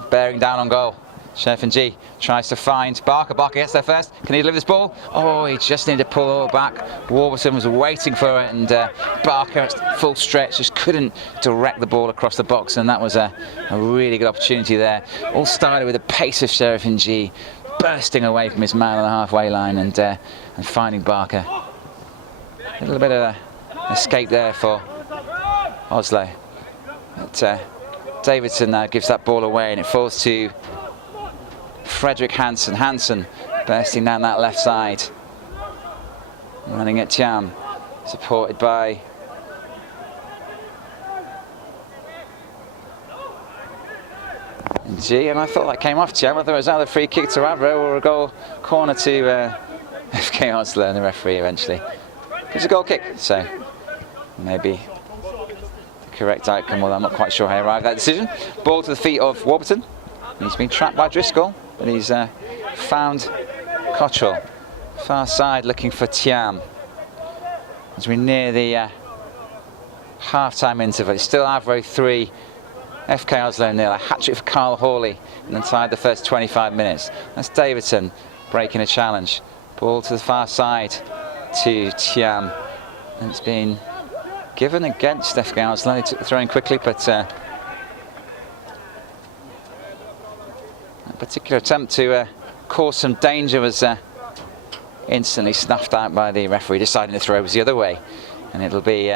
bearing down on goal. Sheriff G tries to find Barker. Barker gets there first. Can he deliver this ball? Oh, he just needed to pull it back. Warburton was waiting for it, and Barker at full stretch just couldn't direct the ball across the box, and that was a really good opportunity there. All started with the pace of Sheriff G bursting away from his man on the halfway line and finding Barker. A little bit of an escape there for Oslo. But Davidson now gives that ball away, and it falls to Frederick Hansen. Hansen bursting down that left side. Running at Tiam, supported by G, and I thought that came off Tiam. I thought it was either a free kick to Avro or a goal corner to FK Oslo, and the referee eventually gives a goal kick. So maybe the correct outcome, well, I'm not quite sure how he arrived at that decision. Ball to the feet of Warburton. He's been trapped by Driscoll, but he's found Cottrell. Far side looking for Tiam. As we near the half-time interval, it's still Avro 3, FK Oslo 0. A hat-trick for Carl Hawley inside the first 25 minutes. That's Davidson breaking a challenge. Ball to the far side to Tiam. And it's been given against FK Oslo. He took the throw in quickly, but a particular attempt to cause some danger was instantly snuffed out by the referee, deciding the throw was the other way. And it'll be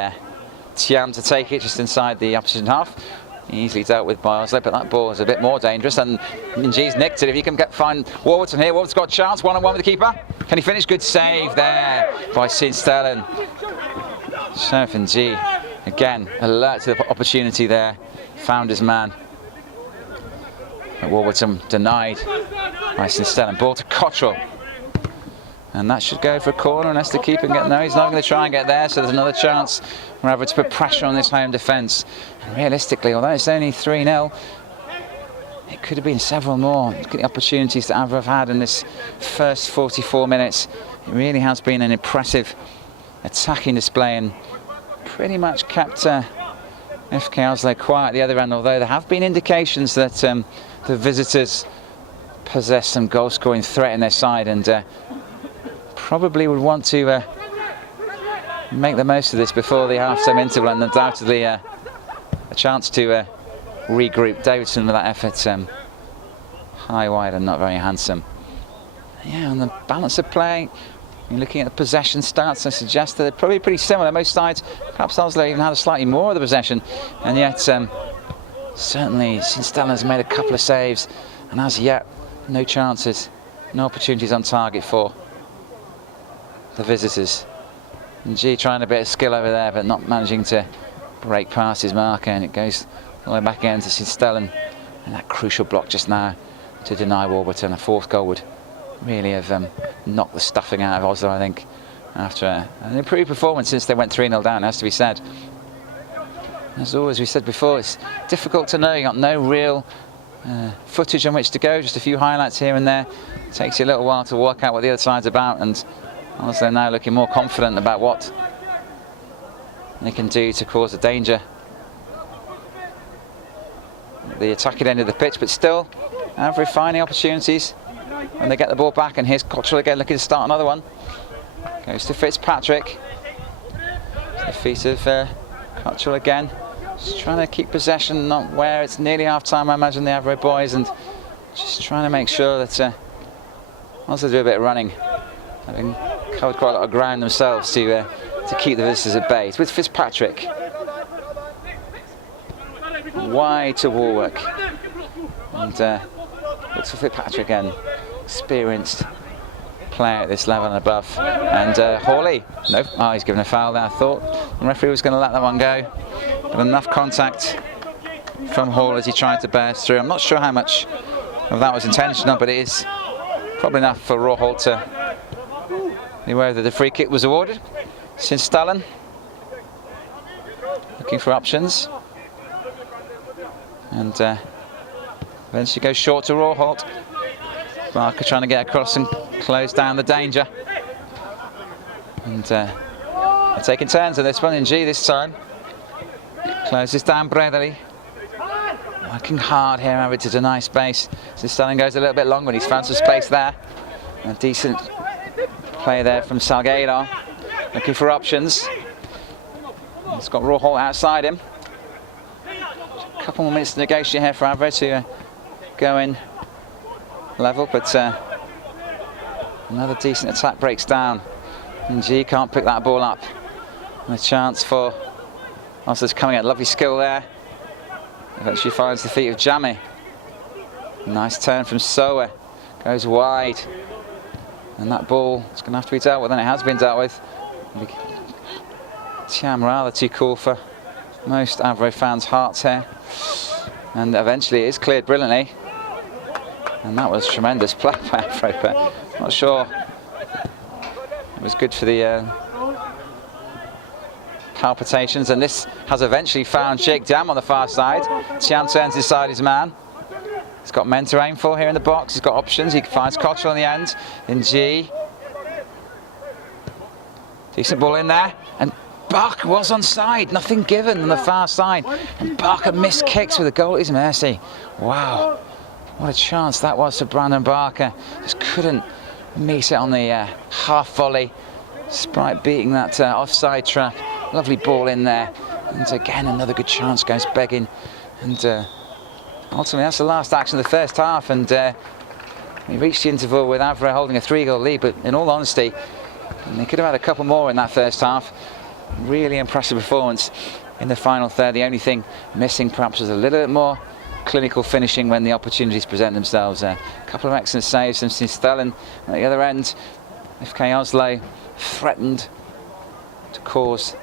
Tiam to take it just inside the opposition half. Easily dealt with by Oslo, but that ball is a bit more dangerous, and G's nicked it. If he can find Warburton here, Warburton's got a chance, one-on-one with the keeper. Can he finish? Good save there by Sinstellen. Sheriff and G, again, alert to the opportunity there, found his man. But Warburton denied by Sinstellen. Ball to Cottrell. And that should go for a corner unless the keeper can get... No, he's not going to try and get there, so there's another chance for Avro to put pressure on this home defence. And realistically, although it's only 3-0, it could have been several more. Look at the opportunities that Avro have had in this first 44 minutes. It really has been an impressive attacking display and pretty much kept FK Oslo quiet at the other end, although there have been indications that the visitors possess some goal-scoring threat in their side, and probably would want to make the most of this before the half-time interval, and undoubtedly a chance to regroup. Davidson with that effort, high wide and not very handsome. Yeah, on the balance of play, you're looking at the possession stats, I suggest that they're probably pretty similar. Most sides, perhaps Oslo even had slightly more of the possession, and yet certainly Sinstella's made a couple of saves And as yet, no chances, no opportunities on target for the visitors. And G trying a bit of skill over there, but not managing to break past his marker, and it goes all the way back again to Stellan. And that crucial block just now to deny Warburton. A fourth goal would really have knocked the stuffing out of Oslo, I think, after an improved performance since they went 3-0 down, has to be said. As always, we said before, it's difficult to know. You got no real footage on which to go, just a few highlights here and there. It takes you a little while to work out what the other side's about, and Oslo now looking more confident about what they can do to cause a danger at the attacking end of the pitch, but still Avro finding opportunities when they get the ball back. And here's Qtr again looking to start another one. Goes to Fitzpatrick. To the feet of Qtr again. Just trying to keep possession, not where it's nearly half time, I imagine, the Avro boys, and just trying to make sure that Oslo do a bit of running, having covered quite a lot of ground themselves to keep the visitors at bay. It's with Fitzpatrick. Wide to Warwick. And looks for Fitzpatrick again. Experienced player at this level and above. And Hawley. No, he's given a foul there, I thought. The referee was going to let that one go. But enough contact from Hall as he tried to burst through. I'm not sure how much of that was intentional, but it is probably enough for Rawhall to be aware that the free kick was awarded. Since Stellan looking for options, and eventually goes short to Rawhall. Barker trying to get across and close down the danger, and they're taking turns on this one. In G this time closes down Bradley, working hard here, Avro, to deny space. So Stellan goes a little bit long, but he's found some space there. A decent play there from Salgueiro, looking for options. He's got Rawhall outside him. A couple more minutes to negotiate here for Avro to go in level, but another decent attack breaks down, and G can't pick that ball up. And a chance for Oslo's coming at, lovely skill there. Eventually finds the feet of Jamie. Nice turn from Soa, goes wide, and that ball is going to have to be dealt with, and it has been dealt with. Tiam rather too cool for most Avro fans' hearts here, and eventually it is cleared brilliantly. And that was tremendous play by Avro, but not sure it was good for the palpitations. And this has eventually found Sheikh Jam on the far side. Tiam turns inside his man. He's got men to aim for here in the box. He's got options. He finds Qtr on the end. In G. Decent ball in there. And Barker was onside. Nothing given on the far side. And Barker missed kicks with a goal at his mercy. Wow. What a chance that was for Brandon Barker. Just couldn't meet it on the half volley. Sprite beating that offside trap. Lovely ball in there. And again, another good chance goes begging. And ultimately, that's the last action of the first half. And we reached the interval with Avro holding a 3-goal lead. But in all honesty, they could have had a couple more in that first half. Really impressive performance in the final third. The only thing missing perhaps was a little bit more clinical finishing when the opportunities present themselves. A couple of excellent saves from Stellan. At the other end, FC Oslo threatened to cause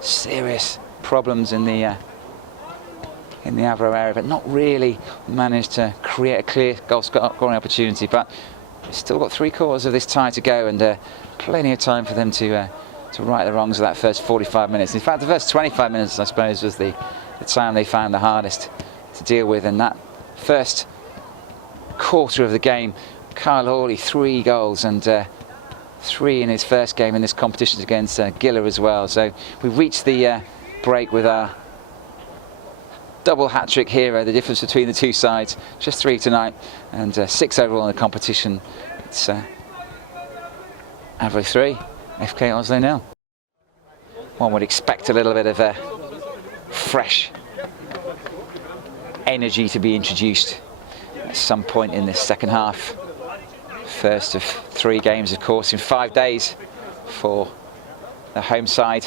serious problems in the Avro area, but not really managed to create a clear goal scoring opportunity. But we've still got 3/4 of this tie to go, and plenty of time for them to right the wrongs of that first 45 minutes. In fact, the first 25 minutes, I suppose, was the time they found the hardest to deal with. In that first quarter of the game, Kyle Hawley 3 goals, and 3 in his first game in this competition against Giller as well. So we reached the break with our double hat-trick hero. The difference between the two sides, just 3 tonight, and 6 overall in the competition. It's Avro 3, FC Oslo 0. One would expect a little bit of fresh energy to be introduced at some point in this second half. First of 3 games, of course, in 5 days for the home side.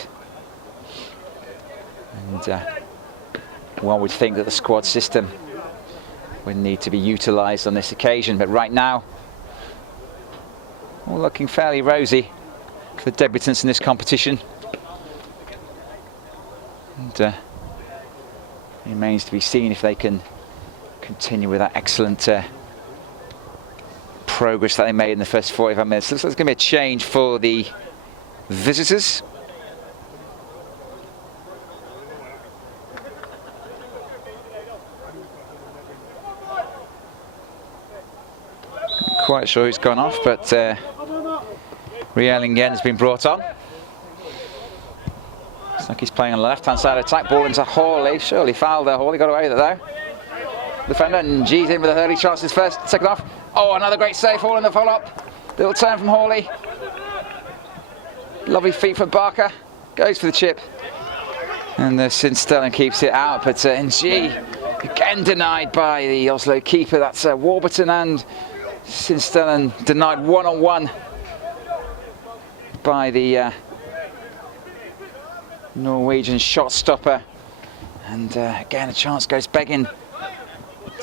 And one would think that the squad system would need to be utilised on this occasion. But right now, all looking fairly rosy for the debutants in this competition. And it remains to be seen if they can continue with that excellent progress that they made in the first 45 minutes. Looks like there's going to be a change for the visitors. Not quite sure who's gone off, but Rielingen has been brought on. Looks like he's playing on the left-hand side of attack. Ball into Hawley. Surely fouled there. Hawley got away with it though. Defender, and G's in with a early chance. His first, second half. Oh, another great save. Hall in the follow-up. Little turn from Hawley. Lovely feet from Barker. Goes for the chip. And Sinstellen keeps it out. But NG again denied by the Oslo keeper. That's Warburton and Sinstellen denied one-on-one by the Norwegian shot stopper. And again, a chance goes begging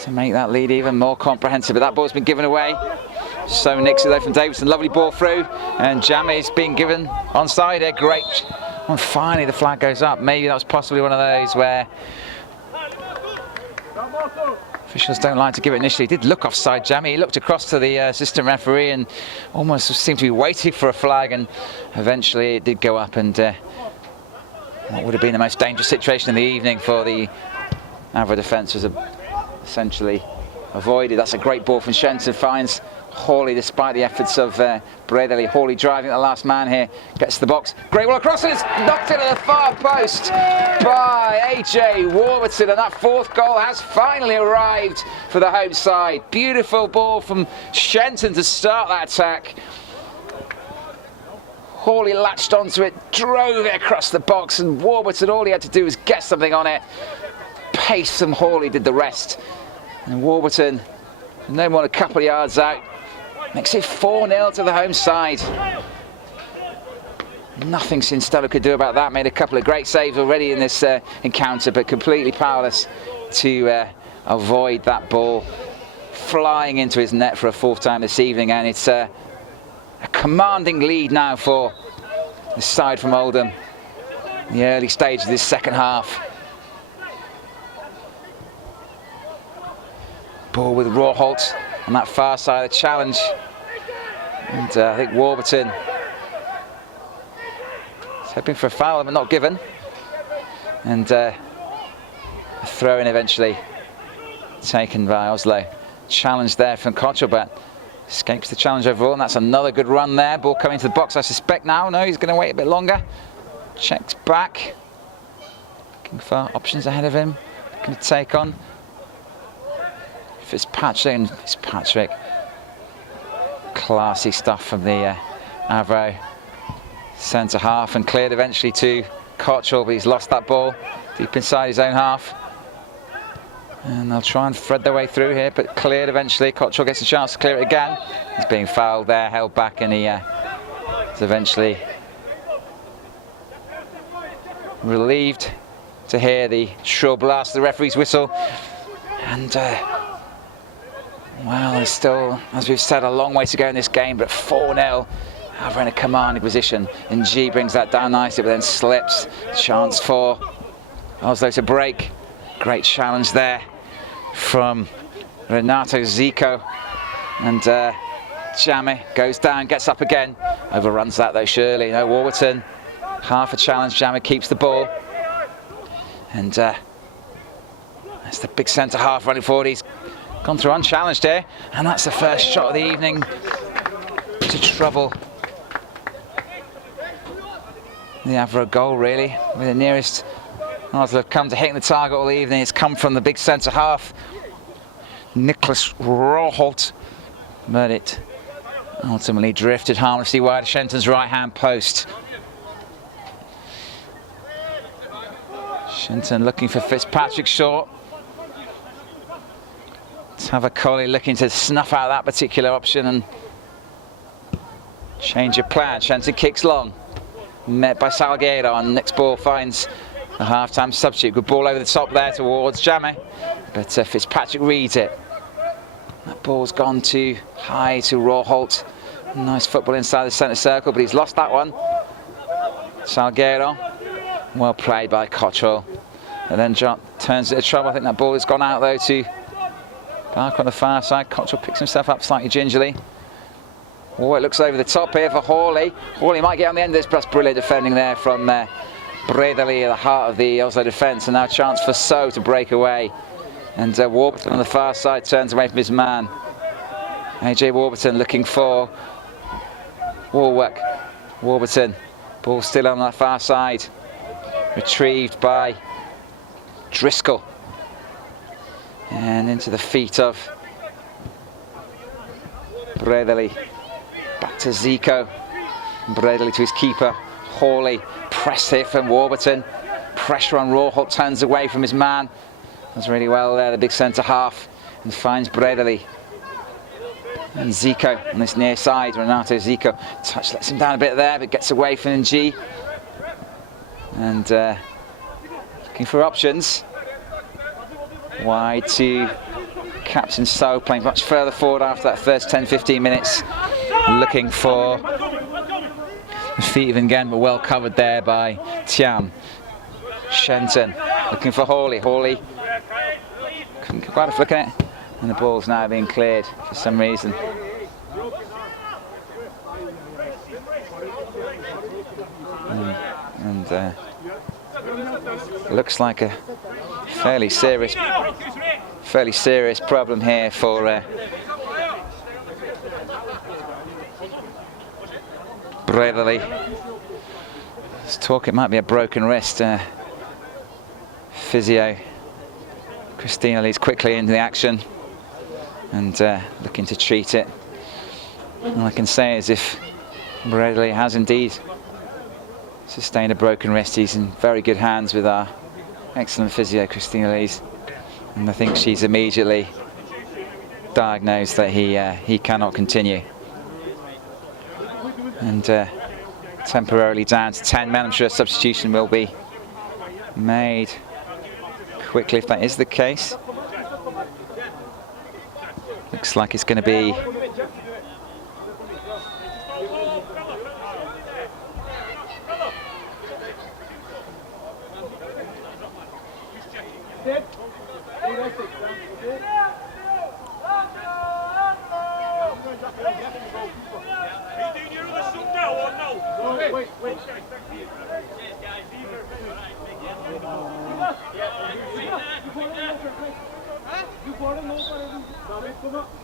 to make that lead even more comprehensive. But that ball's been given away. So nicks it though from Davidson. Lovely ball through. And Jammy's been given onside here. Great. And finally the flag goes up. Maybe that was possibly one of those where officials don't like to give it initially. He did look offside, Jammy. He looked across to the assistant referee and almost seemed to be waiting for a flag, and eventually it did go up, and what would have been the most dangerous situation in the evening for the Avro defence was essentially avoided. That's a great ball from Shenton, finds Hawley despite the efforts of Bradley. Hawley driving the last man here, gets to the box. Great ball across, and it's knocked into the far post by AJ Warburton, and that fourth goal has finally arrived for the home side. Beautiful ball from Shenton to start that attack. Hawley latched onto it, drove it across the box, and Warburton, all he had to do was get something on it. Pace from Hawley did the rest. And Warburton, no more than a couple of yards out, makes it 4-0 to the home side. Nothing Sinstella could do about that. Made a couple of great saves already in this encounter, but completely powerless to avoid that ball flying into his net for a fourth time this evening. And it's a commanding lead now for the side from Oldham in the early stage of this second half. Ball with Rawholt on that far side of the challenge, and I think Warburton is hoping for a foul but not given, and a throw in eventually taken by Oslo. Challenge there from Qtr, but escapes the challenge overall, and that's another good run there. Ball coming to the box, I suspect now. No, he's going to wait a bit longer. Checks back, looking for options ahead of him. Going to take on Fitzpatrick, and Fitzpatrick. Classy stuff from the Avro centre half, and cleared eventually to Qtr, but he's lost that ball deep inside his own half. And they'll try and thread their way through here, but cleared eventually. Qtr gets a chance to clear it again. He's being fouled there, held back, and he is eventually relieved to hear the shrill blast of the referee's whistle. And well, there's still, as we've said, a long way to go in this game, but 4-0. Avro in a commanding position, and G brings that down nicely, but then slips. Chance for Oslo to break. Great challenge there from Renato Zico, and Jamie goes down, gets up again, overruns that though surely. No, Warburton, half a challenge. Jamie keeps the ball, and that's the big centre half running forward. He's gone through unchallenged here, and that's the first shot of the evening to trouble the Avro goal, really. With the nearest Oslo have come to hitting the target all evening. It's come from the big centre half, Nicholas Rawholt, but it ultimately drifted harmlessly wide of Shenton's right-hand post. Shenton looking for Fitzpatrick short. Tavakoli looking to snuff out that particular option and change of plan. Shenton kicks long, met by Salgueiro, and next ball finds a half-time substitute. Good ball over the top there towards Jamie, but Fitzpatrick reads it. That ball's gone too high to Rawholt. Nice football inside the centre circle, but he's lost that one. Salguero, well played by Qtr. And then John turns it into trouble. I think that ball has gone out though to Barker on the far side. Qtr picks himself up slightly gingerly. Oh, it looks over the top here for Hawley. Hawley might get on the end of this, but that's brilliant defending there from Bredali at the heart of the Oslo defence. And now a chance for So to break away. And Warburton on the far side turns away from his man. AJ Warburton looking for Warwick. Warburton, ball still on that far side. Retrieved by Driscoll. And into the feet of Bredali. Back to Zico. Bredali to his keeper. Hawley. Press here from Warburton. Pressure on Rawholt, turns away from his man. Does really well there, the big centre half. And finds Bredali. And Zico on this near side. Renato Zico. Touch lets him down a bit there, but gets away from G. And looking for options. Wide to Captain So, playing much further forward after that first 10-15 minutes. Looking for the feet of Nguyen, but well covered there by Tiam. Shenton looking for Hawley. Hawley couldn't quite have look at it. And the ball's now being cleared for some reason. And looks like a fairly serious problem here for Bredali. Let's talk, it might be a broken wrist. Physio Christina leads quickly into the action and looking to treat it. All I can say is if Bredali has indeed sustained a broken wrist, he's in very good hands with our excellent physio Christina Lees, and I think she's immediately diagnosed that he cannot continue. And temporarily down to 10 men. I'm sure a substitution will be made quickly if that is the case. Looks like it's going to be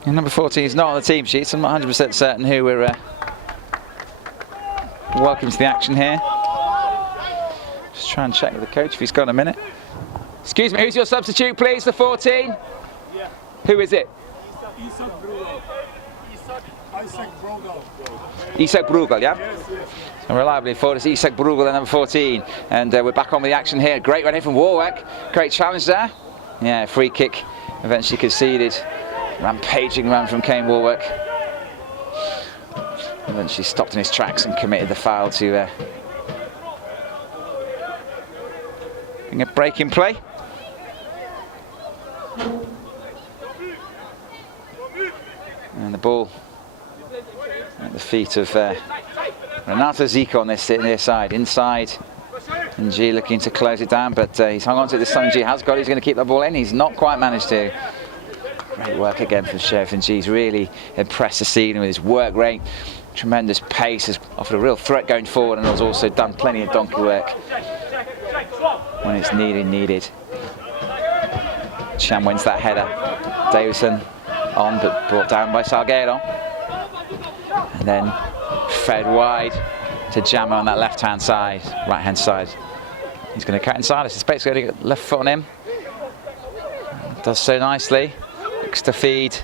and number 14 is not on the team sheet, so I'm not 100% certain who we're welcome to the action here. Just try and check with the coach if he's got a minute. Excuse me, who's your substitute, please? The 14? Yeah. Who is it? Isak Brugel, yeah? Yes. And reliably forward is Isak Brugel, number 14. And we're back on with the action here. Great run in from Warwick. Great challenge there. Yeah, free kick eventually conceded. Rampaging run from Kane Warwick. Eventually stopped in his tracks and committed the foul to bring a break in play. And the ball at the feet of Renato Zico on this near side, inside. And G looking to close it down, but he's hung on to it this time. G has got it, he's going to keep that ball in. He's not quite managed to. Great work again from Sheriff, and G's really impressed this evening with his work rate. Tremendous pace, has offered a real threat going forward, and has also done plenty of donkey work when it's needed. Cham wins that header. Davison on, but brought down by Salguero. And then fed wide to Jammer on that left-hand side, right-hand side. He's going to cut inside. I suspect he's going to get left foot on him. Does so nicely. Looks to feed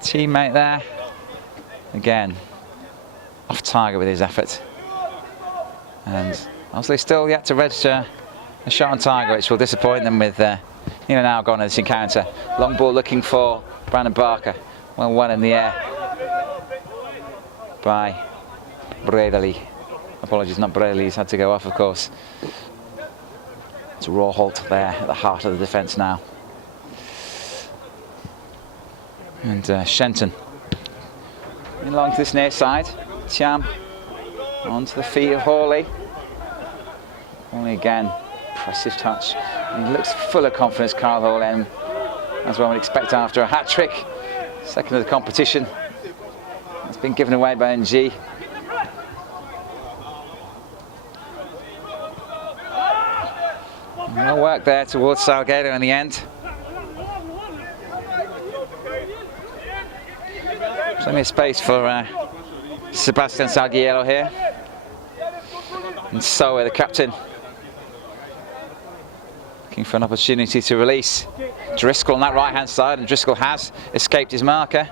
teammate there. Again, off target with his effort. And Oslo still yet to register a shot on target, which will disappoint them with now gone in this encounter. Long ball looking for Brandon Barker. Well in the air by Bredali. Apologies, not Bredali, he's had to go off, of course. It's Rawholt there at the heart of the defence now. And Shenton along to this near side. Thiam onto the feet of Hawley. Hawley again, impressive touch. And he looks full of confidence, Carl Hawley, as one would expect after a hat-trick. Second of the competition. It's been given away by NG. No work there towards Salgueiro in the end. Plenty of space for Sebastian Salgueiro here. And so the captain looking for an opportunity to release Driscoll on that right hand side, and Driscoll has escaped his marker.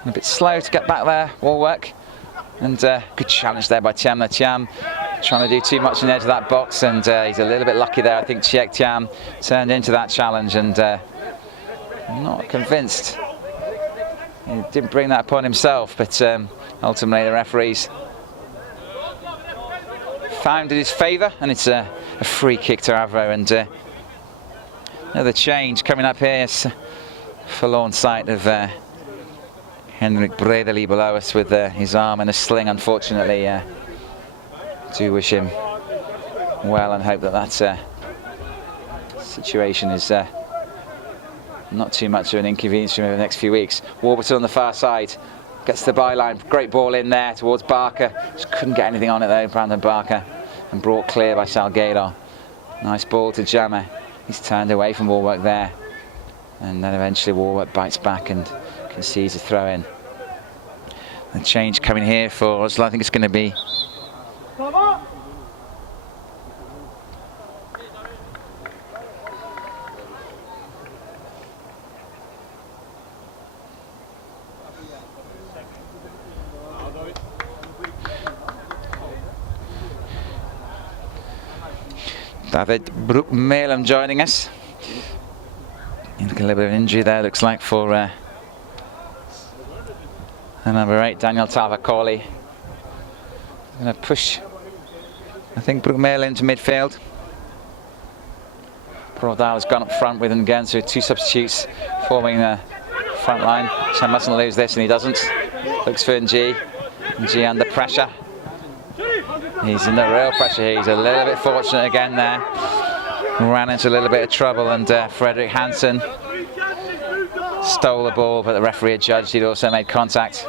And a bit slow to get back there, Warwick. And good challenge there by Thiam. Thiam trying to do too much in the edge of that box, and he's a little bit lucky there. I think Chiek Thiam turned into that challenge, and not convinced. He didn't bring that upon himself, but ultimately the referees found in his favour, and it's a free kick to Avro. And another change coming up here. It's a forlorn sight of Henrik Bredeli below us with his arm in a sling, unfortunately. Do wish him well and hope that that situation is not too much of an inconvenience for him over the next few weeks. Warburton on the far side gets the byline. Great ball in there towards Barker. Just couldn't get anything on it though, Brandon Barker, and brought clear by Salgueiro. Nice ball to Jammer. He's turned away from Warwick there, and then eventually Warwick bites back and concedes a throw in. The change coming here for Oslo. I think it's going to be David Brook-Melum joining us. A little bit of injury there, looks like, for the number 8, Daniel Tavakoli. Going to push, I think, Brook-Melum into midfield. Brodal has gone up front with him again, so 2 substitutes forming the front line. So mustn't lose this, and he doesn't. Looks for NG. NG under pressure. He's in the real pressure here. He's a little bit fortunate again there. Ran into a little bit of trouble, and Frederick Hansen stole the ball, but the referee had judged he'd also made contact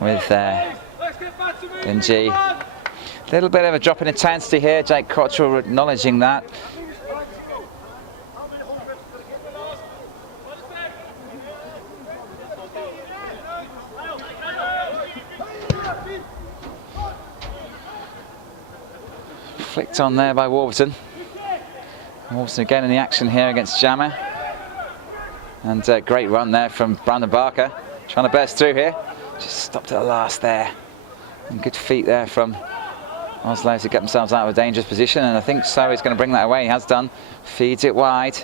with NG. A little bit of a drop in intensity here. Jake Cottrell acknowledging that. Flicked on there by Warburton. Warburton again in the action here against Jammer. And great run there from Brandon Barker, trying to burst through here. Just stopped at the last there. And good feet there from Oslo to get themselves out of a dangerous position. And I think so he's going to bring that away. He has done. Feeds it wide.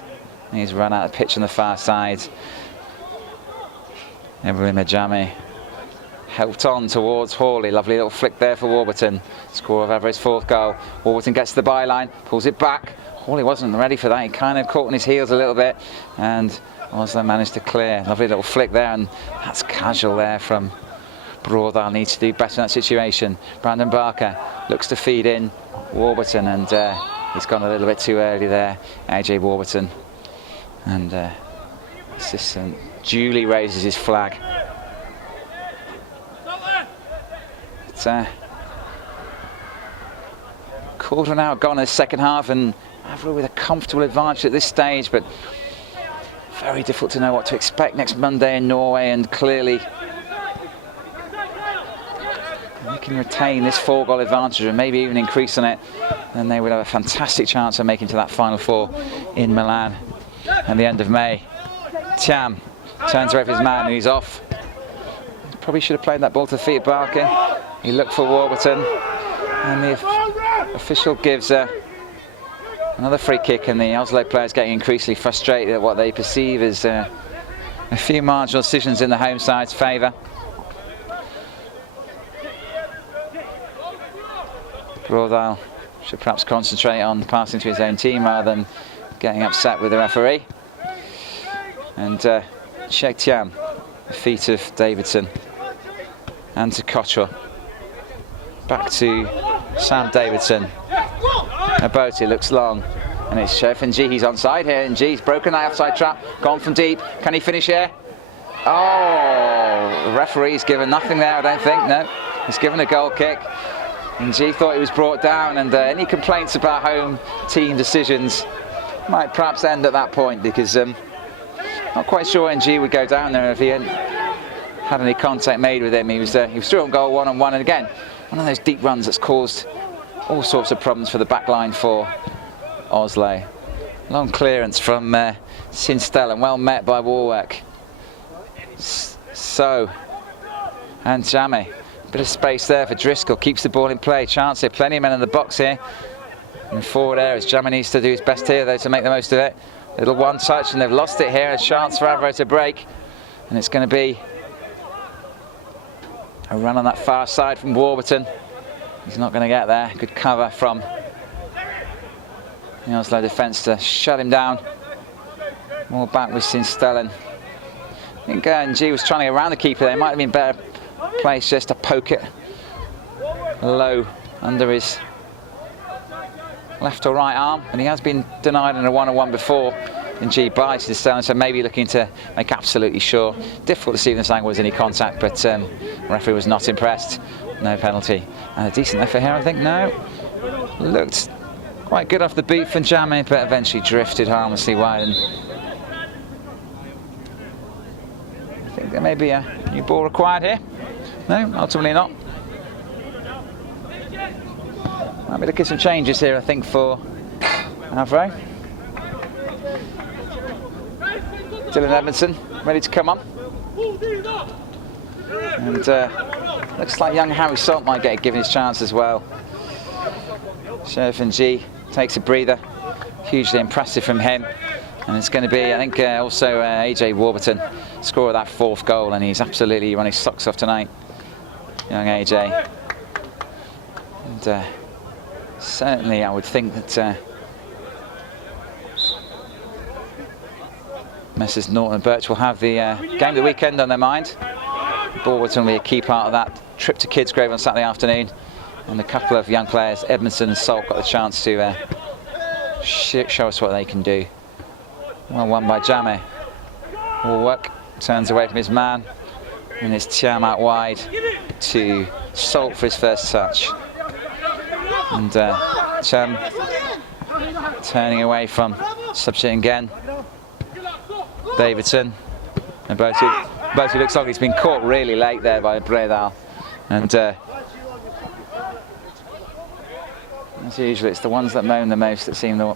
And he's run out of pitch on the far side. Ibrahim Ajami helped on towards Hawley. Lovely little flick there for Warburton. Score of Avro's 4th goal. Warburton gets the byline, pulls it back. Hawley wasn't ready for that. He kind of caught on his heels a little bit, and Oslo managed to clear. Lovely little flick there, and that's casual there from Brodal. Needs to do better in that situation. Brandon Barker looks to feed in Warburton, and he's gone a little bit too early there, AJ Warburton. And assistant duly raises his flag. Quarter now gone in the second half, and Avro with a comfortable advantage at this stage, but very difficult to know what to expect next Monday in Norway. And clearly they can retain this 4-goal advantage and maybe even increase on it, then they would have a fantastic chance of making to that Final 4 in Milan at the end of May. Thiam turns away from his man, and he's off. Probably should have played that ball to the feet of Barker. He looked for Warburton, and the official gives another free kick, and the Oslo players getting increasingly frustrated at what they perceive as a few marginal decisions in the home side's favour. Brodal should perhaps concentrate on passing to his own team rather than getting upset with the referee. And Chiek Thiam the feet of Davidson and to Qtr. Back to Sam Davidson. Abote looks long, and it's Sheriff and G. He's onside here, and G's broken the offside trap, gone from deep. Can he finish here? Oh, the referee's given nothing there, I don't think. No, he's given a goal kick. And G thought he was brought down, and any complaints about home team decisions might perhaps end at that point, because not quite sure NG would go down there if he hadn't had any contact made with him. He was through on goal one-on-one, and again, one of those deep runs that's caused all sorts of problems for the back line for Oslo. Long clearance from Sinstellen, well met by Warwick. So, and Jamie, bit of space there for Driscoll, keeps the ball in play. Chance here, plenty of men in the box here. And forward areas, Jamie needs to do his best here though to make the most of it. Little one touch, and they've lost it here. A chance for Avro to break, and it's going to be a run on that far side from Warburton. He's not going to get there. Good cover from the Oslo defence to shut him down. More back with Sinstellen. I think NG was trying to get around the keeper there. It might have been better place just to poke it low under his left or right arm, and he has been denied in a one-on-one before. NG by Sinstellen, so maybe looking to make absolutely sure. Difficult to see if this angle was any contact, but the referee was not impressed. No penalty. And a decent effort here, I think. No. Looked quite good off the beat from Jamie, but eventually drifted harmlessly wide. And I think there may be a new ball required here. No, ultimately not. Might be looking at some changes here, I think, for Avro. Dylan Edmondson ready to come on. And looks like young Harry Salt might get given his chance as well. Sheriff and G takes a breather. Hugely impressive from him. And it's going to be, I think, also AJ Warburton, scorer of that fourth goal, and he's absolutely run his socks off tonight. Young AJ. And certainly I would think that Messrs Norton and Birch will have the game of the weekend on their mind. Warburton will be a key part of that trip to Kidsgrove on Saturday afternoon, and a couple of young players, Edmondson and Salt, got the chance to show us what they can do. Well won by Jamie. Warwick turns away from his man, and it's Tiam out wide to Salt for his first touch. And Tiam turning away from substituting again. Davidson. And Botu looks like he's been caught really late there by Bredal. And as usual, it's the ones that moan the most that seem the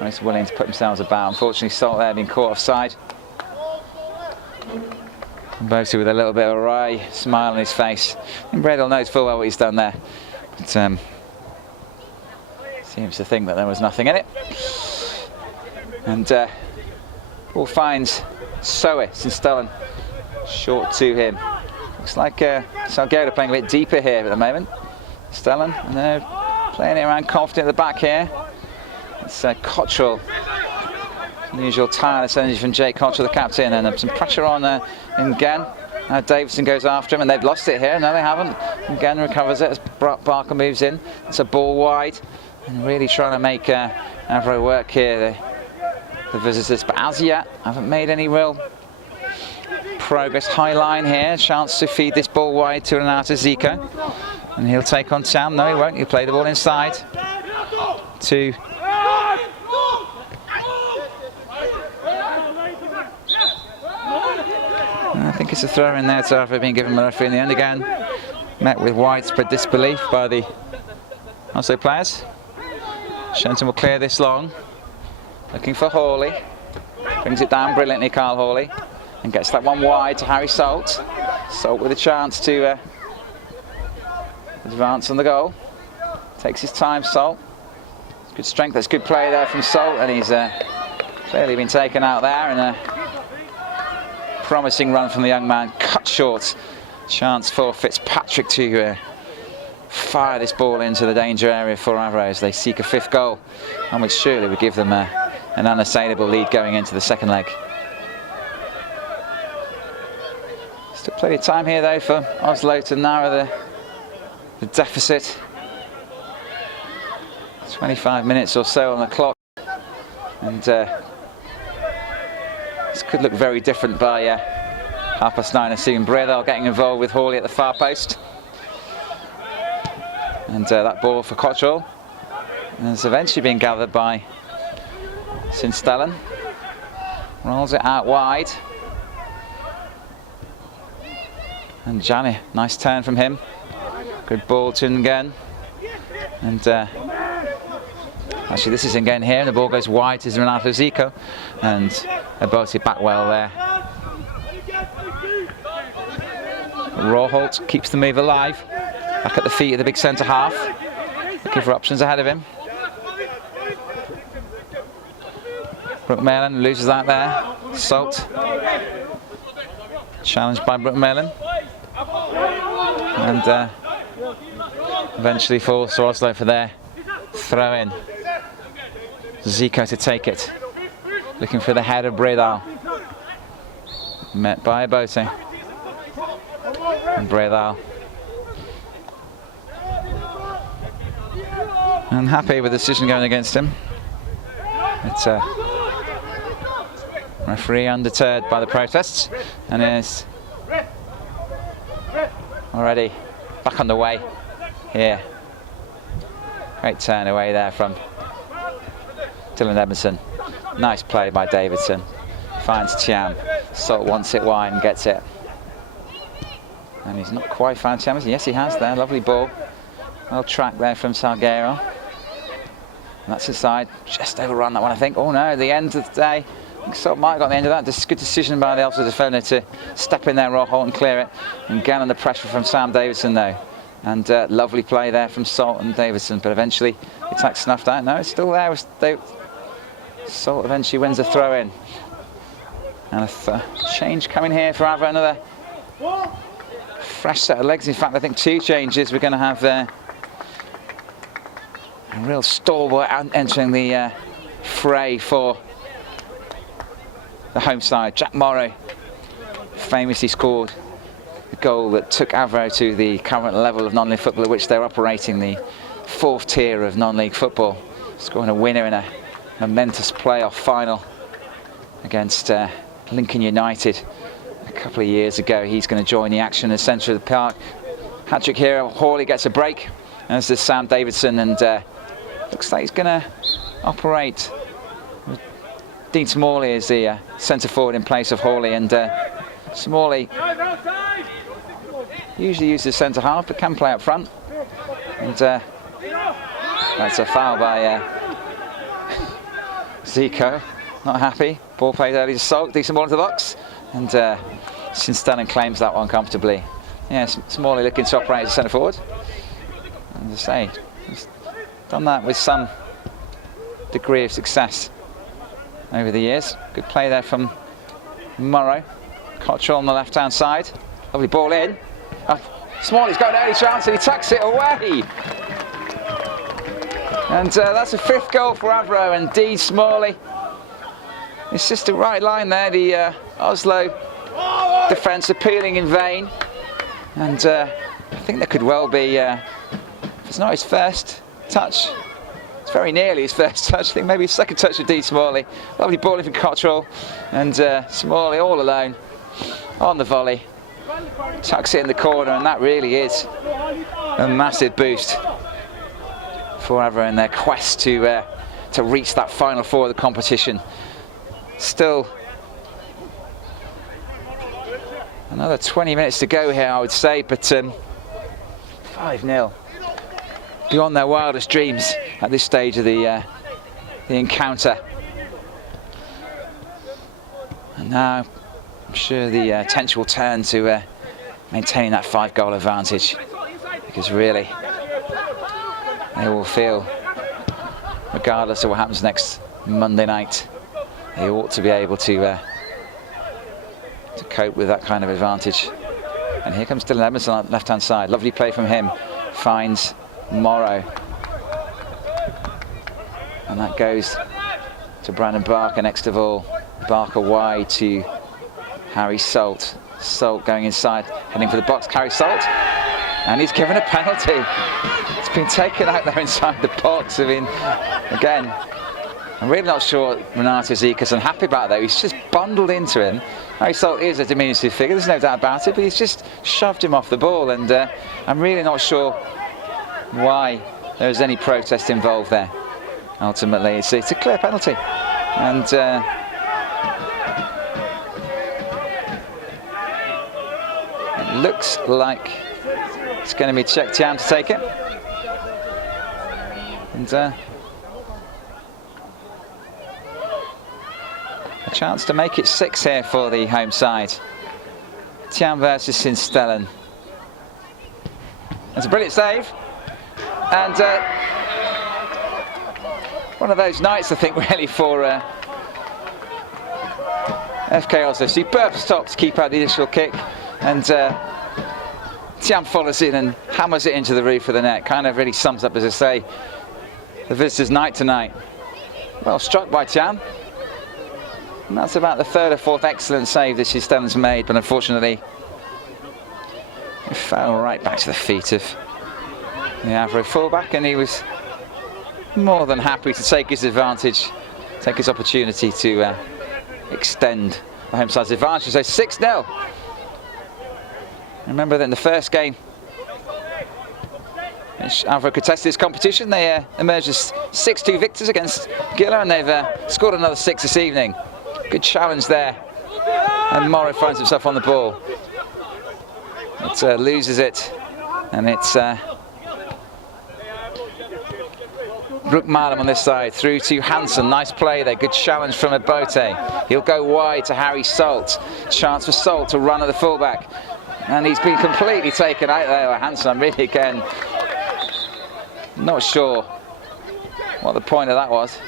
most willing to put themselves about. Unfortunately, Salt there being caught offside. Botu with a little bit of a wry smile on his face. And Bredal knows full well what he's done there. But seems to think that there was nothing in it. And ball finds Soe Sinstellen. Short to him. Looks like Salguero playing a bit deeper here at the moment. Stellan, and they're playing it around confident at the back here. It's Qtr. Usual tireless energy from Jake Qtr, the captain, and some pressure on Nguyen. Now Davidson goes after him, and they've lost it here. No, they haven't. Nguyen recovers it as Barker moves in. It's a ball wide, and really trying to make Avro work here, the visitors. But as yet, haven't made any real progress. High line here, chance to feed this ball wide to Renato Zico, and he'll take on Sam. No, he won't. He'll play the ball inside to I think it's a throw in there to Avro being given the referee in the end again. Met with widespread disbelief by the Oslo players. Shenton will clear this long. Looking for Hawley. Brings it down brilliantly, Carl Hawley. And gets that one wide to Harry Salt. Salt with a chance to advance on the goal. Takes his time, Salt. Good strength, that's good play there from Salt, and he's clearly been taken out there. And a promising run from the young man, cut short. Chance for Fitzpatrick to fire this ball into the danger area for Avro as they seek a fifth goal, and which surely would give them an unassailable lead going into the second leg. Still plenty of time here though for Oslo to narrow the deficit. 25 minutes or so on the clock, and this could look very different by 9:30. Assuming Bredal getting involved with Hawley at the far post, and that ball for Qtr is eventually being gathered by Sinstellen. Rolls it out wide, and Gianni, nice turn from him. Good ball to him again, and actually this is again here, and the ball goes wide to Renato Zico, and Abosi back well there. Rawholt keeps the move alive, back at the feet of the big centre half, looking for options ahead of him. Brookmalen loses that there. Salt challenged by Brookmalen, and eventually falls to Oslo for their throw in. Zico to take it, looking for the head of Bredal, met by Abosi. And Bredal unhappy with the decision going against him. It's referee undeterred by the protests, and is already back on the way here. Great turn away there from Dylan Edmondson. Nice play by Davidson. Finds Thiam. Salt wants it wide and gets it. And he's not quite found Thiam. Yes, he has there. Lovely ball. Well tracked there from Salguero. And that's inside. Just overrun that one, I think. Oh no, the end of the day. I think Salt might have got the end of that. Just good decision by the Oslo defender to step in there, Rawholt, and clear it. And get under pressure from Sam Davidson though. And lovely play there from Salt and Davidson. But eventually the attack snuffed out. No, it's still there. Salt eventually wins the throw in. And a change coming here for Avro. Another fresh set of legs. In fact, I think 2 changes. We're going to have a real stalwart entering the fray for the home side. Jack Morrow famously scored the goal that took Avro to the current level of non-league football at which they're operating, the 4th tier of non-league football, scoring a winner in a momentous playoff final against Lincoln United a couple of years ago. He's going to join the action in the centre of the park. Hat-trick here. Hawley gets a break, as does Sam Davidson, and looks like he's going to operate with Dean Smalley as the centre forward in place of Hawley, and Smalley usually uses centre half but can play up front, and that's a foul by Zico. Not happy. Ball played early to Salt. Decent ball into the box, and Sinstellen claims that one comfortably. Yeah, Smalley looking to operate as a centre forward. And as I say, he's done that with some degree of success over the years. Good play there from Morrow. Qtr on the left-hand side. Lovely ball in. Smalley's got an early chance and he tucks it away. And that's a 5th goal for Avro, and Dean Smalley. It's just a right line there, the Oslo defence appealing in vain. And I think there could well be, if it's not his first touch, it's very nearly his first touch. I think maybe his 2nd touch of Dean Smalley. Lovely ball in from Qtr, and Smalley all alone on the volley. Tucks it in the corner, and that really is a massive boost for Avro in their quest to reach that final 4 of the competition. Still another 20 minutes to go here, I would say, but 5-0. Beyond their wildest dreams at this stage of the encounter. And now I'm sure the attention will turn to maintaining that 5-goal advantage, because really they will feel, regardless of what happens next Monday night, they ought to be able to cope with that kind of advantage. And here comes Dylan Edmondson on the left-hand side. Lovely play from him. Finds Morrow. And that goes to Brandon Barker next of all. Barker wide to Harry Salt. Salt going inside, heading for the box, carries Salt, and he's given a penalty. It's been taken out there inside the box. I mean, again, I'm really not sure what Renato Zica's unhappy about that. He's just bundled into him. Harry Salt is a diminutive figure, there's no doubt about it, but he's just shoved him off the ball, and I'm really not sure why there was any protest involved there. Ultimately, it's a clear penalty, and it looks like it's going to be Fenix Qtr to take it. And a chance to make it 6 here for the home side. Qtr versus Sinstellen. That's a brilliant save. And one of those nights, I think, really, for FC Oslo. Superb stop to keep out the initial kick. And Qtr follows in and hammers it into the roof of the net. Kind of really sums up, as I say, the visitors' night tonight. Well struck by Qtr. And that's about the 3rd or 4th excellent save that Sinstellen's made, but unfortunately it fell right back to the feet of the Avro fullback, and he was more than happy to take his advantage, take his opportunity to extend the home side's advantage. So 6-0. Remember that in the first game Avro contested this competition, they emerged as 6-2 victors against Gila, and they've scored another 6 this evening. Good challenge there, and Morrow finds himself on the ball. It loses it, and it's Brook Malum on this side, through to Hansen. Nice play there, good challenge from Abote. He'll go wide to Harry Salt. Chance for Salt to run at the fullback, and he's been completely taken out there by Hansen. I'm really, again, not sure what the point of that was.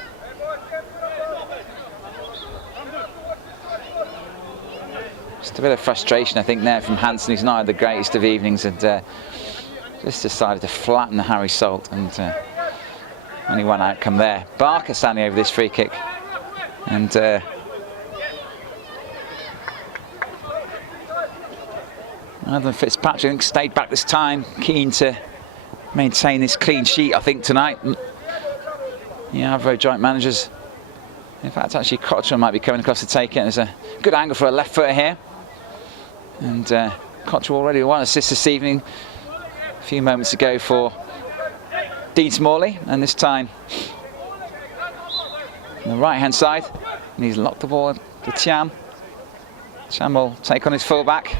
Just a bit of frustration, I think, there from Hansen. He's not had the greatest of evenings, and just decided to flatten Harry Salt, and only one outcome there. Barker standing over this free kick, and Adam Fitzpatrick, I think, stayed back this time, keen to maintain this clean sheet, I think, tonight. Yeah, Avro joint managers. In fact, actually, Qtr might be coming across to take it. There's a good angle for a left footer here. And Qtr already with 1 assist this evening, a few moments ago for Dean Smalley, and this time on the right-hand side. And he's locked the ball to Qtr. Qtr will take on his fullback.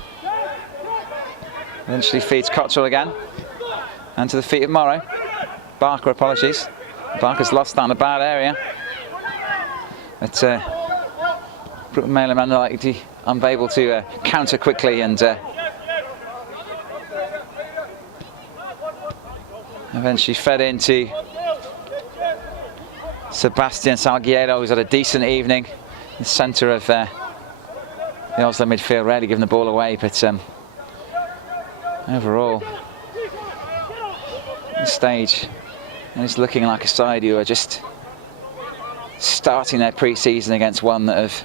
Eventually feeds Qtr again. And to the feet of Morrow. Barker, apologies. Barker's lost that in a bad area. But Brook Malum unable to counter quickly, and eventually fed into Sebastian Salguero, who's had a decent evening. The centre of the Oslo midfield, rarely giving the ball away, but overall, at this stage, and it's looking like a side who are just starting their pre-season against one that have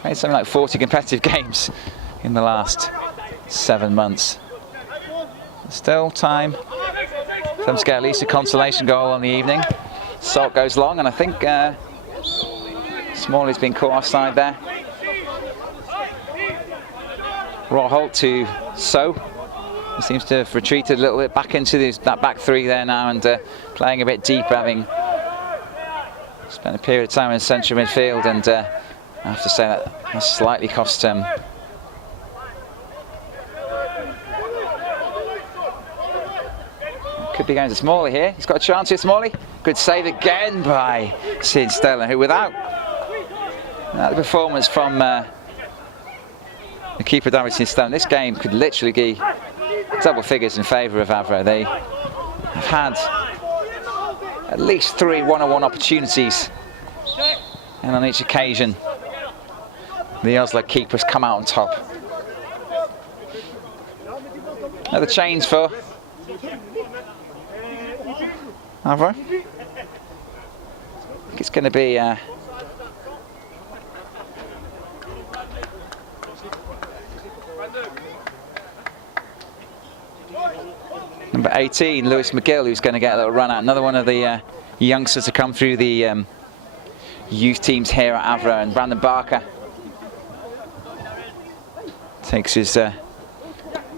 played something like 40 competitive games in the last 7 months. Still time for them to get at least a consolation goal on the evening. Salt goes long, and I think Smalley's been caught offside there. Roholt to So. He seems to have retreated a little bit back into that back three there now, and playing a bit deep, having spent a period of time in central midfield, and I have to say that has slightly cost him. Could be going to Smalley here. He's got a chance here, Smalley. Good save again by Sinstellen, who without the performance from the keeper, David Sinstellen, this game could literally be double figures in favour of Avro. They have had at least 3 one-on-one opportunities, and on each occasion the Oslo keepers come out on top. Now the change for Avro. I think it's going to be Number 18, Lewis McGill, who's going to get a little run out. Another one of the youngsters to come through the youth teams here at Avro. And Brandon Barker takes his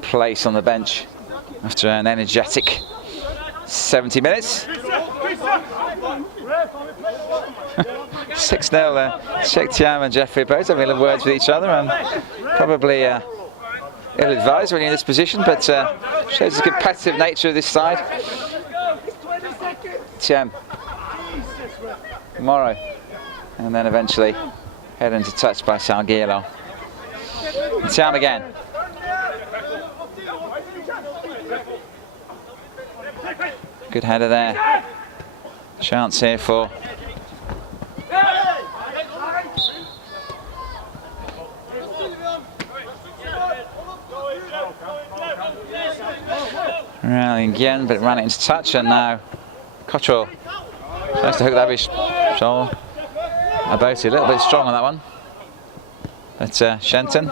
place on the bench after an energetic 70 minutes. 6-0 there. Sheikh Thiam and Jeffrey both having a little words with each other, and probably ill-advised when you're in this position, but shows the competitive nature of this side. Thiam, Morrow, and then eventually head into touch by Salguero. Thiam again. Good header there. Chance here for rallying again, but it ran it into touch, and now Qtr tries to hook that with Joel Aboti. A little bit strong on that one, but Shenton,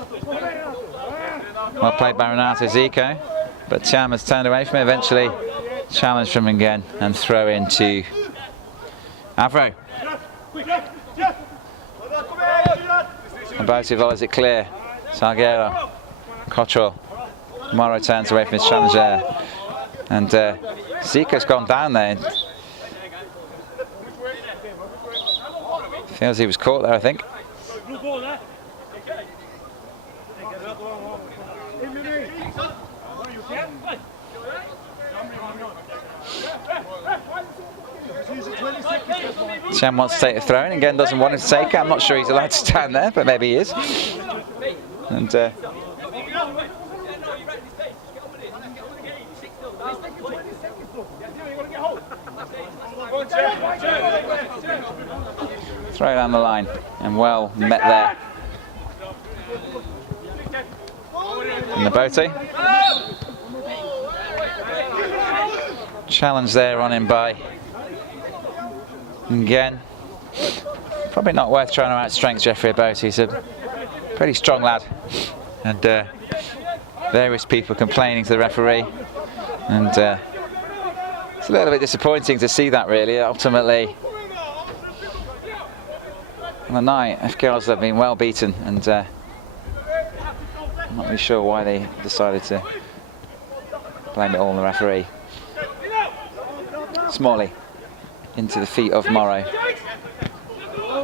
well played by Renato Zico, but Thiam has turned away from it. Eventually challenge from him again, and throw into Avro. Aboti volleys it clear. Salguero, Qtr, Morrow turns away from his challenge there, and Zico's gone down there. Feels he was caught there, I think. Thiam wants to take the throw in, again doesn't want him to take it. I'm not sure he's allowed to stand there, but maybe he is. And throw down the line, and well met there. And the Bote. Challenge there on him by again. Probably not worth trying to outstrength Jeffrey Aboti. He's a pretty strong lad, and various people complaining to the referee, and it's a little bit disappointing to see that, really. Ultimately, on the night, FK Oslo have been well beaten, and I'm not really sure why they decided to blame it all on the referee. Smalley into the feet of Morrow,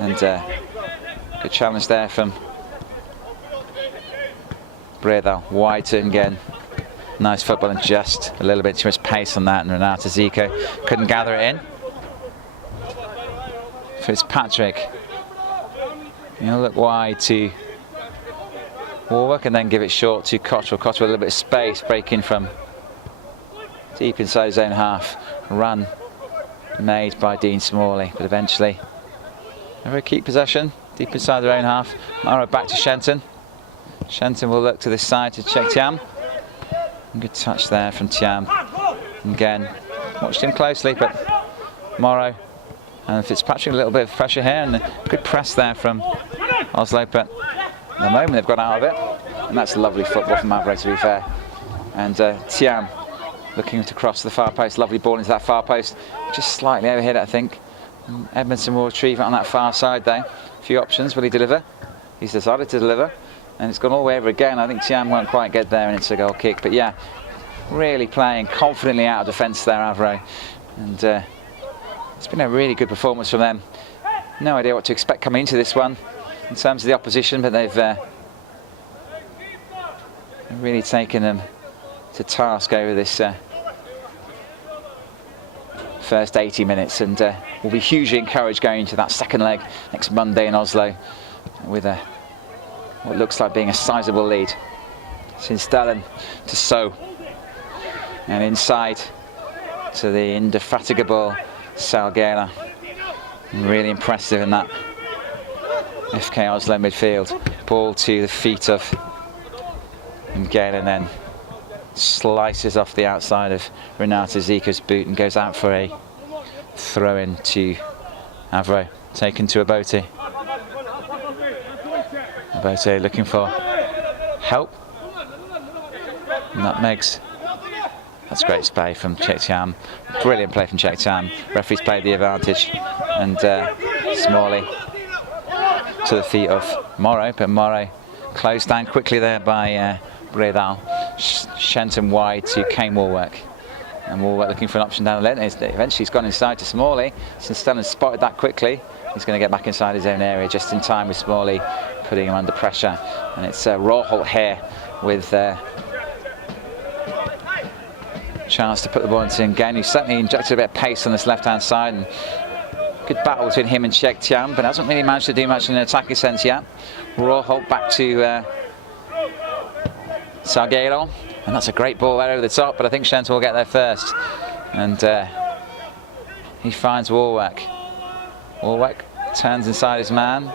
and good challenge there from Bredal. Wide to again. Nice football, and just a little bit too much pace on that, and Renato Zico couldn't gather it in. Fitzpatrick, he'll look wide to Warwick and then give it short to Qtr. Qtr with a little bit of space, breaking from deep inside his own half. Run made by Dean Smalley, but eventually they keep possession deep inside their own half. Morrow back to Shenton. Shenton will look to this side to check Thiam. Good touch there from Thiam. Again, watched him closely, but Morrow and Fitzpatrick a little bit of pressure here, and a good press there from Oslo, but at the moment they've got out of it, and that's lovely football from Avro, to be fair. And Thiam looking to cross the far post, lovely ball into that far post, just slightly overhit it, I think. And Edmondson will retrieve it on that far side there. A few options, will he deliver? He's decided to deliver, and it's gone all the way over again. I think Thiam won't quite get there, and it's a goal kick. But yeah, really playing confidently out of defence there, Avro. And it's been a really good performance from them. No idea what to expect coming into this one in terms of the opposition, but they've really taken them to task over this first 80 minutes, and will be hugely encouraged going into that second leg next Monday in Oslo with what looks like being a sizable lead. Sinstellen to So, and inside to the indefatigable Salguero. Really impressive in that FK Oslo midfield. Ball to the feet of Miguel, and then slices off the outside of Renato Zico's boot and goes out for a throw-in to Avro, taken to Aboti. Aboti looking for help, Nutmegs. That's great play from Qtr. Brilliant play from Qtr. Referee's played the advantage. And Smalley to the feet of Morrow, but Morrow closed down quickly there by Bredal. Shenton wide to Kane Warwick. And Warwick looking for an option down the lane. Eventually he's gone inside to Smalley. Since Stellan spotted that quickly, he's going to get back inside his own area just in time with Smalley putting him under pressure. And it's Rawholt here with chance to put the ball into again. He's certainly injected a bit of pace on this left-hand side. And good battle between him and Qtr, but hasn't really managed to do much in an attacking sense yet. Rawholt back to Salgueiro. And that's a great ball there over the top, but I think Shenton will get there first. And he finds Warwick. Warwick turns inside his man.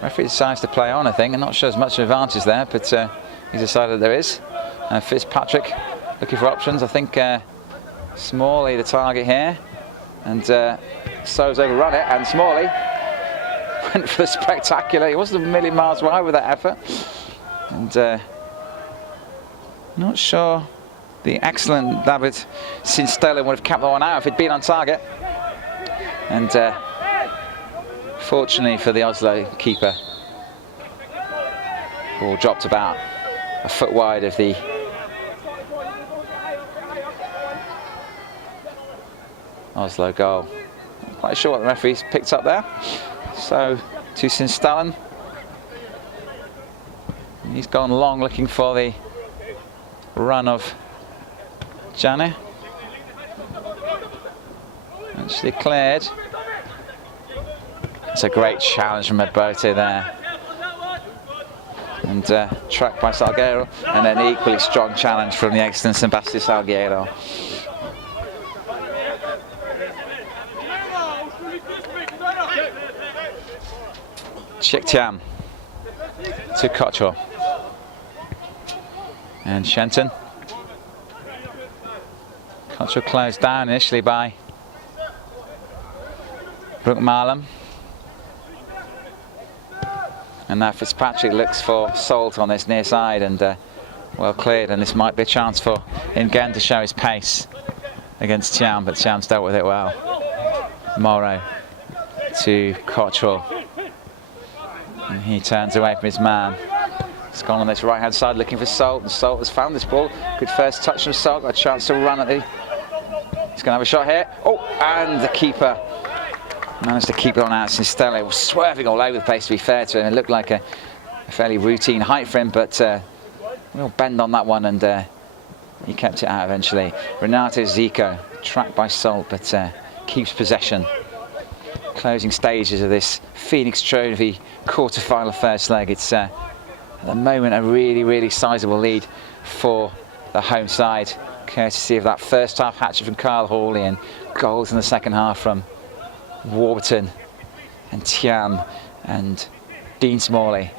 Referee decides to play on, I think, and not shows much advantage there, but he's decided there is. Fitzpatrick looking for options. I think Smalley the target here. And So's overrun it, and Smalley went for the spectacular. He wasn't a million miles wide with that effort. And not sure the excellent David Sinstelen would have capped that one out if he'd been on target. And fortunately for the Oslo keeper, ball dropped about a foot wide of the Oslo goal. Not quite sure what the referee's picked up there. So to Sinstelen. He's gone long looking for the run of Jani. Actually cleared. It's a great challenge from Ebote there. And tracked by Salgueiro. And then equally strong challenge from the excellent Sebastian Salgueiro. Qtr to Qtr. And Shenton. Qtr closed down initially by Brooke Marlam. And now Fitzpatrick looks for Salt on this near side, and well cleared, and this might be a chance for Nguyen to show his pace against Thiam, but Thiam's dealt with it well. Morrow to Qtr. And he turns away from his man. He's gone on this right hand side looking for Salt, and Salt has found this ball. Good first touch from Salt, got a chance to run at the... He's going to have a shot here. Oh, and the keeper managed to keep it on out. Sinstelen was swerving all over the place, to be fair to him. It looked like a fairly routine height for him, but real bend on that one, and he kept it out eventually. Renato Zico, tracked by Salt, but keeps possession. Closing stages of this Fenix Trophy quarter-final first leg. It's at the moment a really sizable lead for the home side, courtesy of that first half hat-trick from Kyle Hawley and goals in the second half from Warburton and Thiam and Dean Smalley.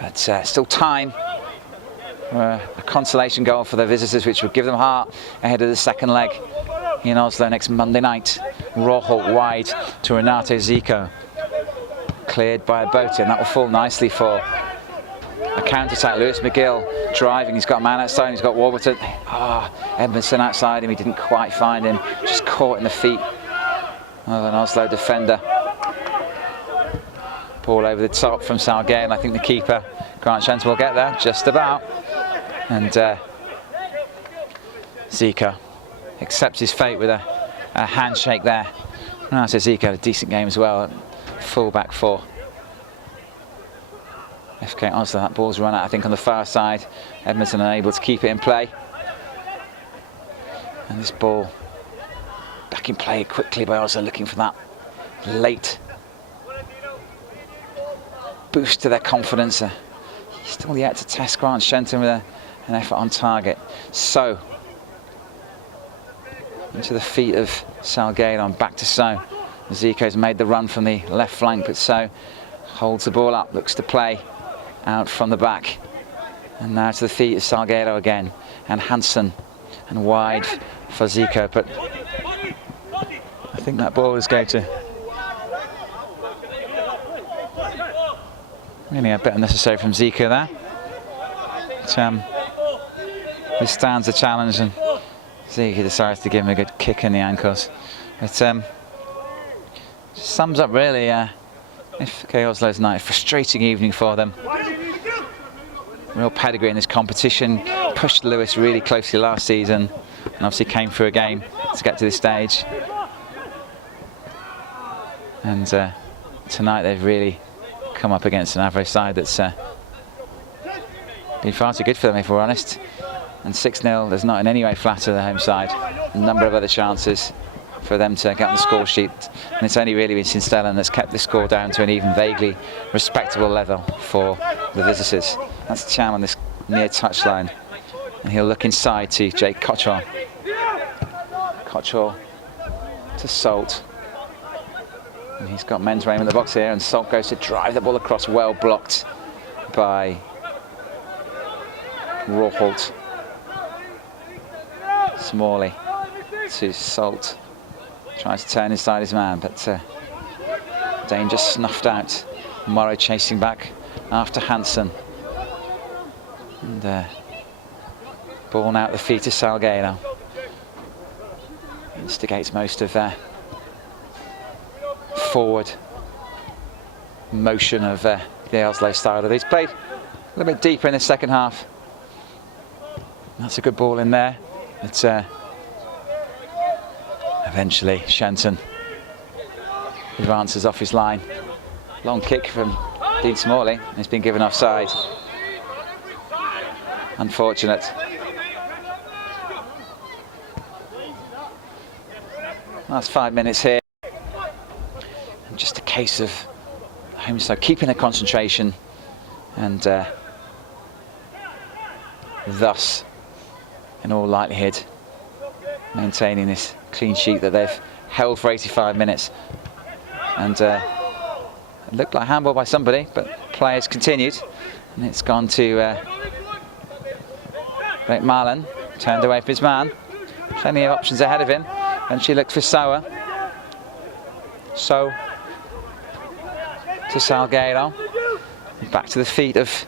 But still time for a consolation goal for the visitors, which would give them heart ahead of the second leg in Oslo next Monday night. Rawholt wide to Renato Zico. Cleared by a boat, and that will fall nicely for a counter-attack. Lewis McGill driving, he's got a man outside, he's got Warburton. Edmondson outside him, he didn't quite find him, just caught in the feet of an Oslo defender. Ball over the top from Salgueiro, and I think the keeper, Grant Shenton, will get there, just about. And Zico accepts his fate with a handshake there. Renato Zico had a decent game as well. Full-back for FK Oslo. That ball's run out, I think, on the far side. Edmondson unable to keep it in play. And this ball back in play quickly by Oslo, looking for that late boost to their confidence. Still yet to test Grant Shenton with an effort on target. So, into the feet of Salgueiro, and back to So. Zico's made the run from the left flank, but So holds the ball up, looks to play out from the back. And now to the feet of Salgueiro again, and Hansen, and wide for Zico, but I think that ball is going to really a bit unnecessary from Zico there. withstands the challenge, and Zeke decides to give him a good kick in the ankles. But sums up really FC Oslo's night. A frustrating evening for them. Real pedigree in this competition. Pushed Lewis really closely last season, and obviously came through a game to get to this stage. And tonight they've really come up against an Avro side that's been far too good for them, if we're honest. And 6-0 does not in any way flatter the home side. A number of other chances for them to get on the score sheet, and it's only really been Sinstellan that's kept the score down to an even vaguely respectable level for the visitors. That's Cham on this near touchline, and he'll look inside to Jake Qtr. Qtr to Salt, and he's got men's aim in the box here, and Salt goes to drive the ball across, well blocked by Rawholt. Smalley to Salt, tries to turn inside his man, but danger snuffed out. Morrow chasing back after Hansen, and ball out the feet of Salgueiro. Instigates most of their forward motion of the Oslo style. He's played a little bit deeper in the second half. That's a good ball in there. It's eventually Shenton advances off his line. Long kick from Dean Smalley. He's been given offside. Unfortunate. Last 5 minutes here. And just a case of home side keeping their concentration, and thus, in all likelihood, maintaining this clean sheet that they've held for 85 minutes. And it looked like handball by somebody, but players continued, and it's gone to Rick Marlin, turned away from his man. Plenty of options ahead of him, and she looked for Soa. So to Salgueiro, back to the feet of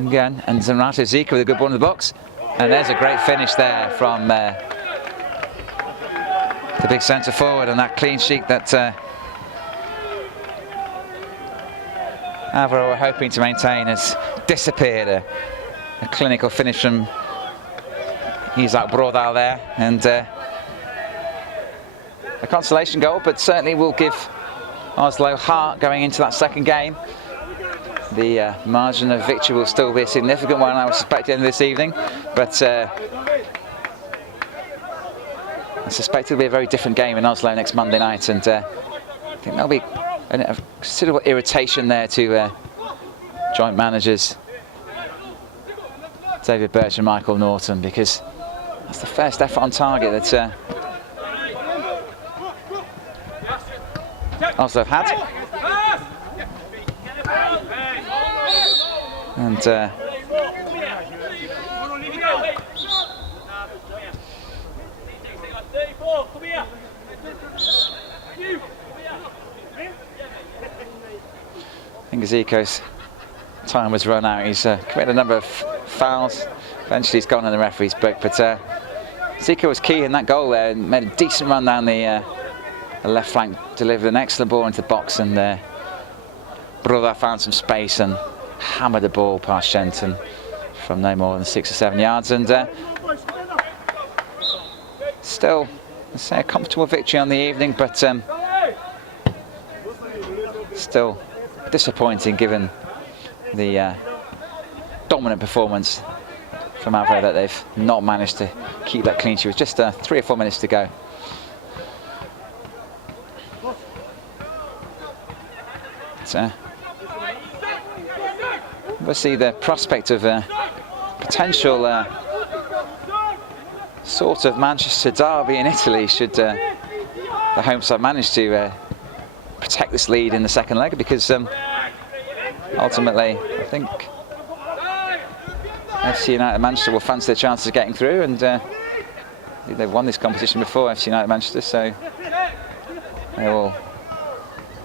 again, and Zamrato Zika with a good ball in the box, and there's a great finish there from the big centre forward, and that clean sheet that Avro were hoping to maintain has disappeared. A clinical finish from Isaac Brodal there, and a consolation goal, but certainly will give Oslo heart going into that second game. The margin of victory will still be a significant one, I would suspect, at the end of this evening, but I suspect it'll be a very different game in Oslo next Monday night, and I think there'll be a considerable irritation there to joint managers David Birch and Michael Norton, because that's the first effort on target that Oslo have had. And I think Zico's time was run out. He's committed a number of fouls. Eventually he's gone in the referee's book, but Zico was key in that goal there and made a decent run down the left flank, delivered an excellent ball into the box, and Broda found some space and hammered the ball past Shenton from no more than 6 or 7 yards, and still, let's say, a comfortable victory on the evening, but still disappointing given the dominant performance from Avro that they've not managed to keep that clean sheet with just 3 or 4 minutes to go. So, obviously the prospect of a potential sort of Manchester derby in Italy should the home side manage to protect this lead in the second leg, because ultimately I think FC United Manchester will fancy their chances of getting through, and they've won this competition before, FC United Manchester, so they will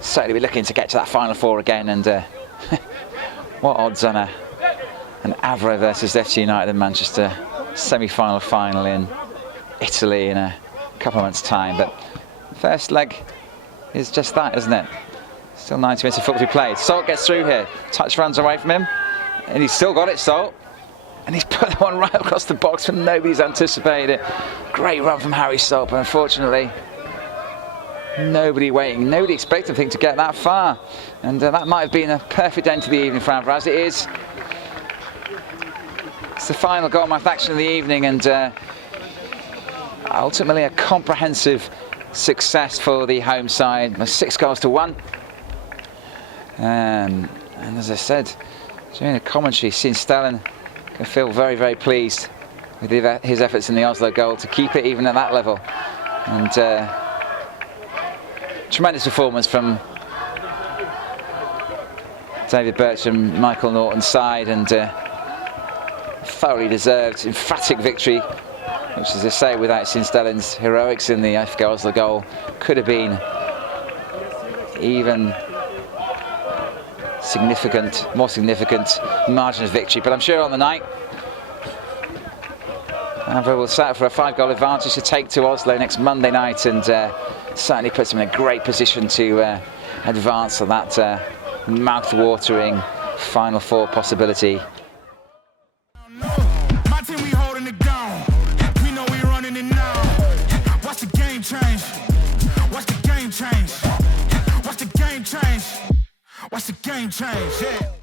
certainly be looking to get to that final four again. And what odds on a and Avro versus FC United in Manchester, semi-final final in Italy in a couple of months' time. But the first leg is just that, isn't it? Still 90 minutes of football to be played. Salt gets through here. Touch runs away from him, and he's still got it, Salt. And he's put that one right across the box when nobody's anticipated it. Great run from Harry Salt, but unfortunately, nobody waiting. Nobody expected him to get that far. And that might have been a perfect end to the evening for Avro, as it is. It's the final goal-mouth action of the evening, and ultimately a comprehensive success for the home side. 6-1. And as I said during the commentary, Stellan can feel very, very pleased with his efforts in the Oslo goal to keep it even at that level. And tremendous performance from David Bertram, Michael Norton's side, and thoroughly deserved, emphatic victory, which, as I say, without Stellan's heroics in the FC Oslo goal, could have been even more significant margin of victory. But I'm sure on the night, Avro will set for a 5-goal advantage to take to Oslo next Monday night, and certainly puts him in a great position to advance on that mouth-watering Final Four possibility. My team, we holding it down. We know we running it now. Watch the game change. Watch the game change. Watch the game change. Watch the game change. Yeah.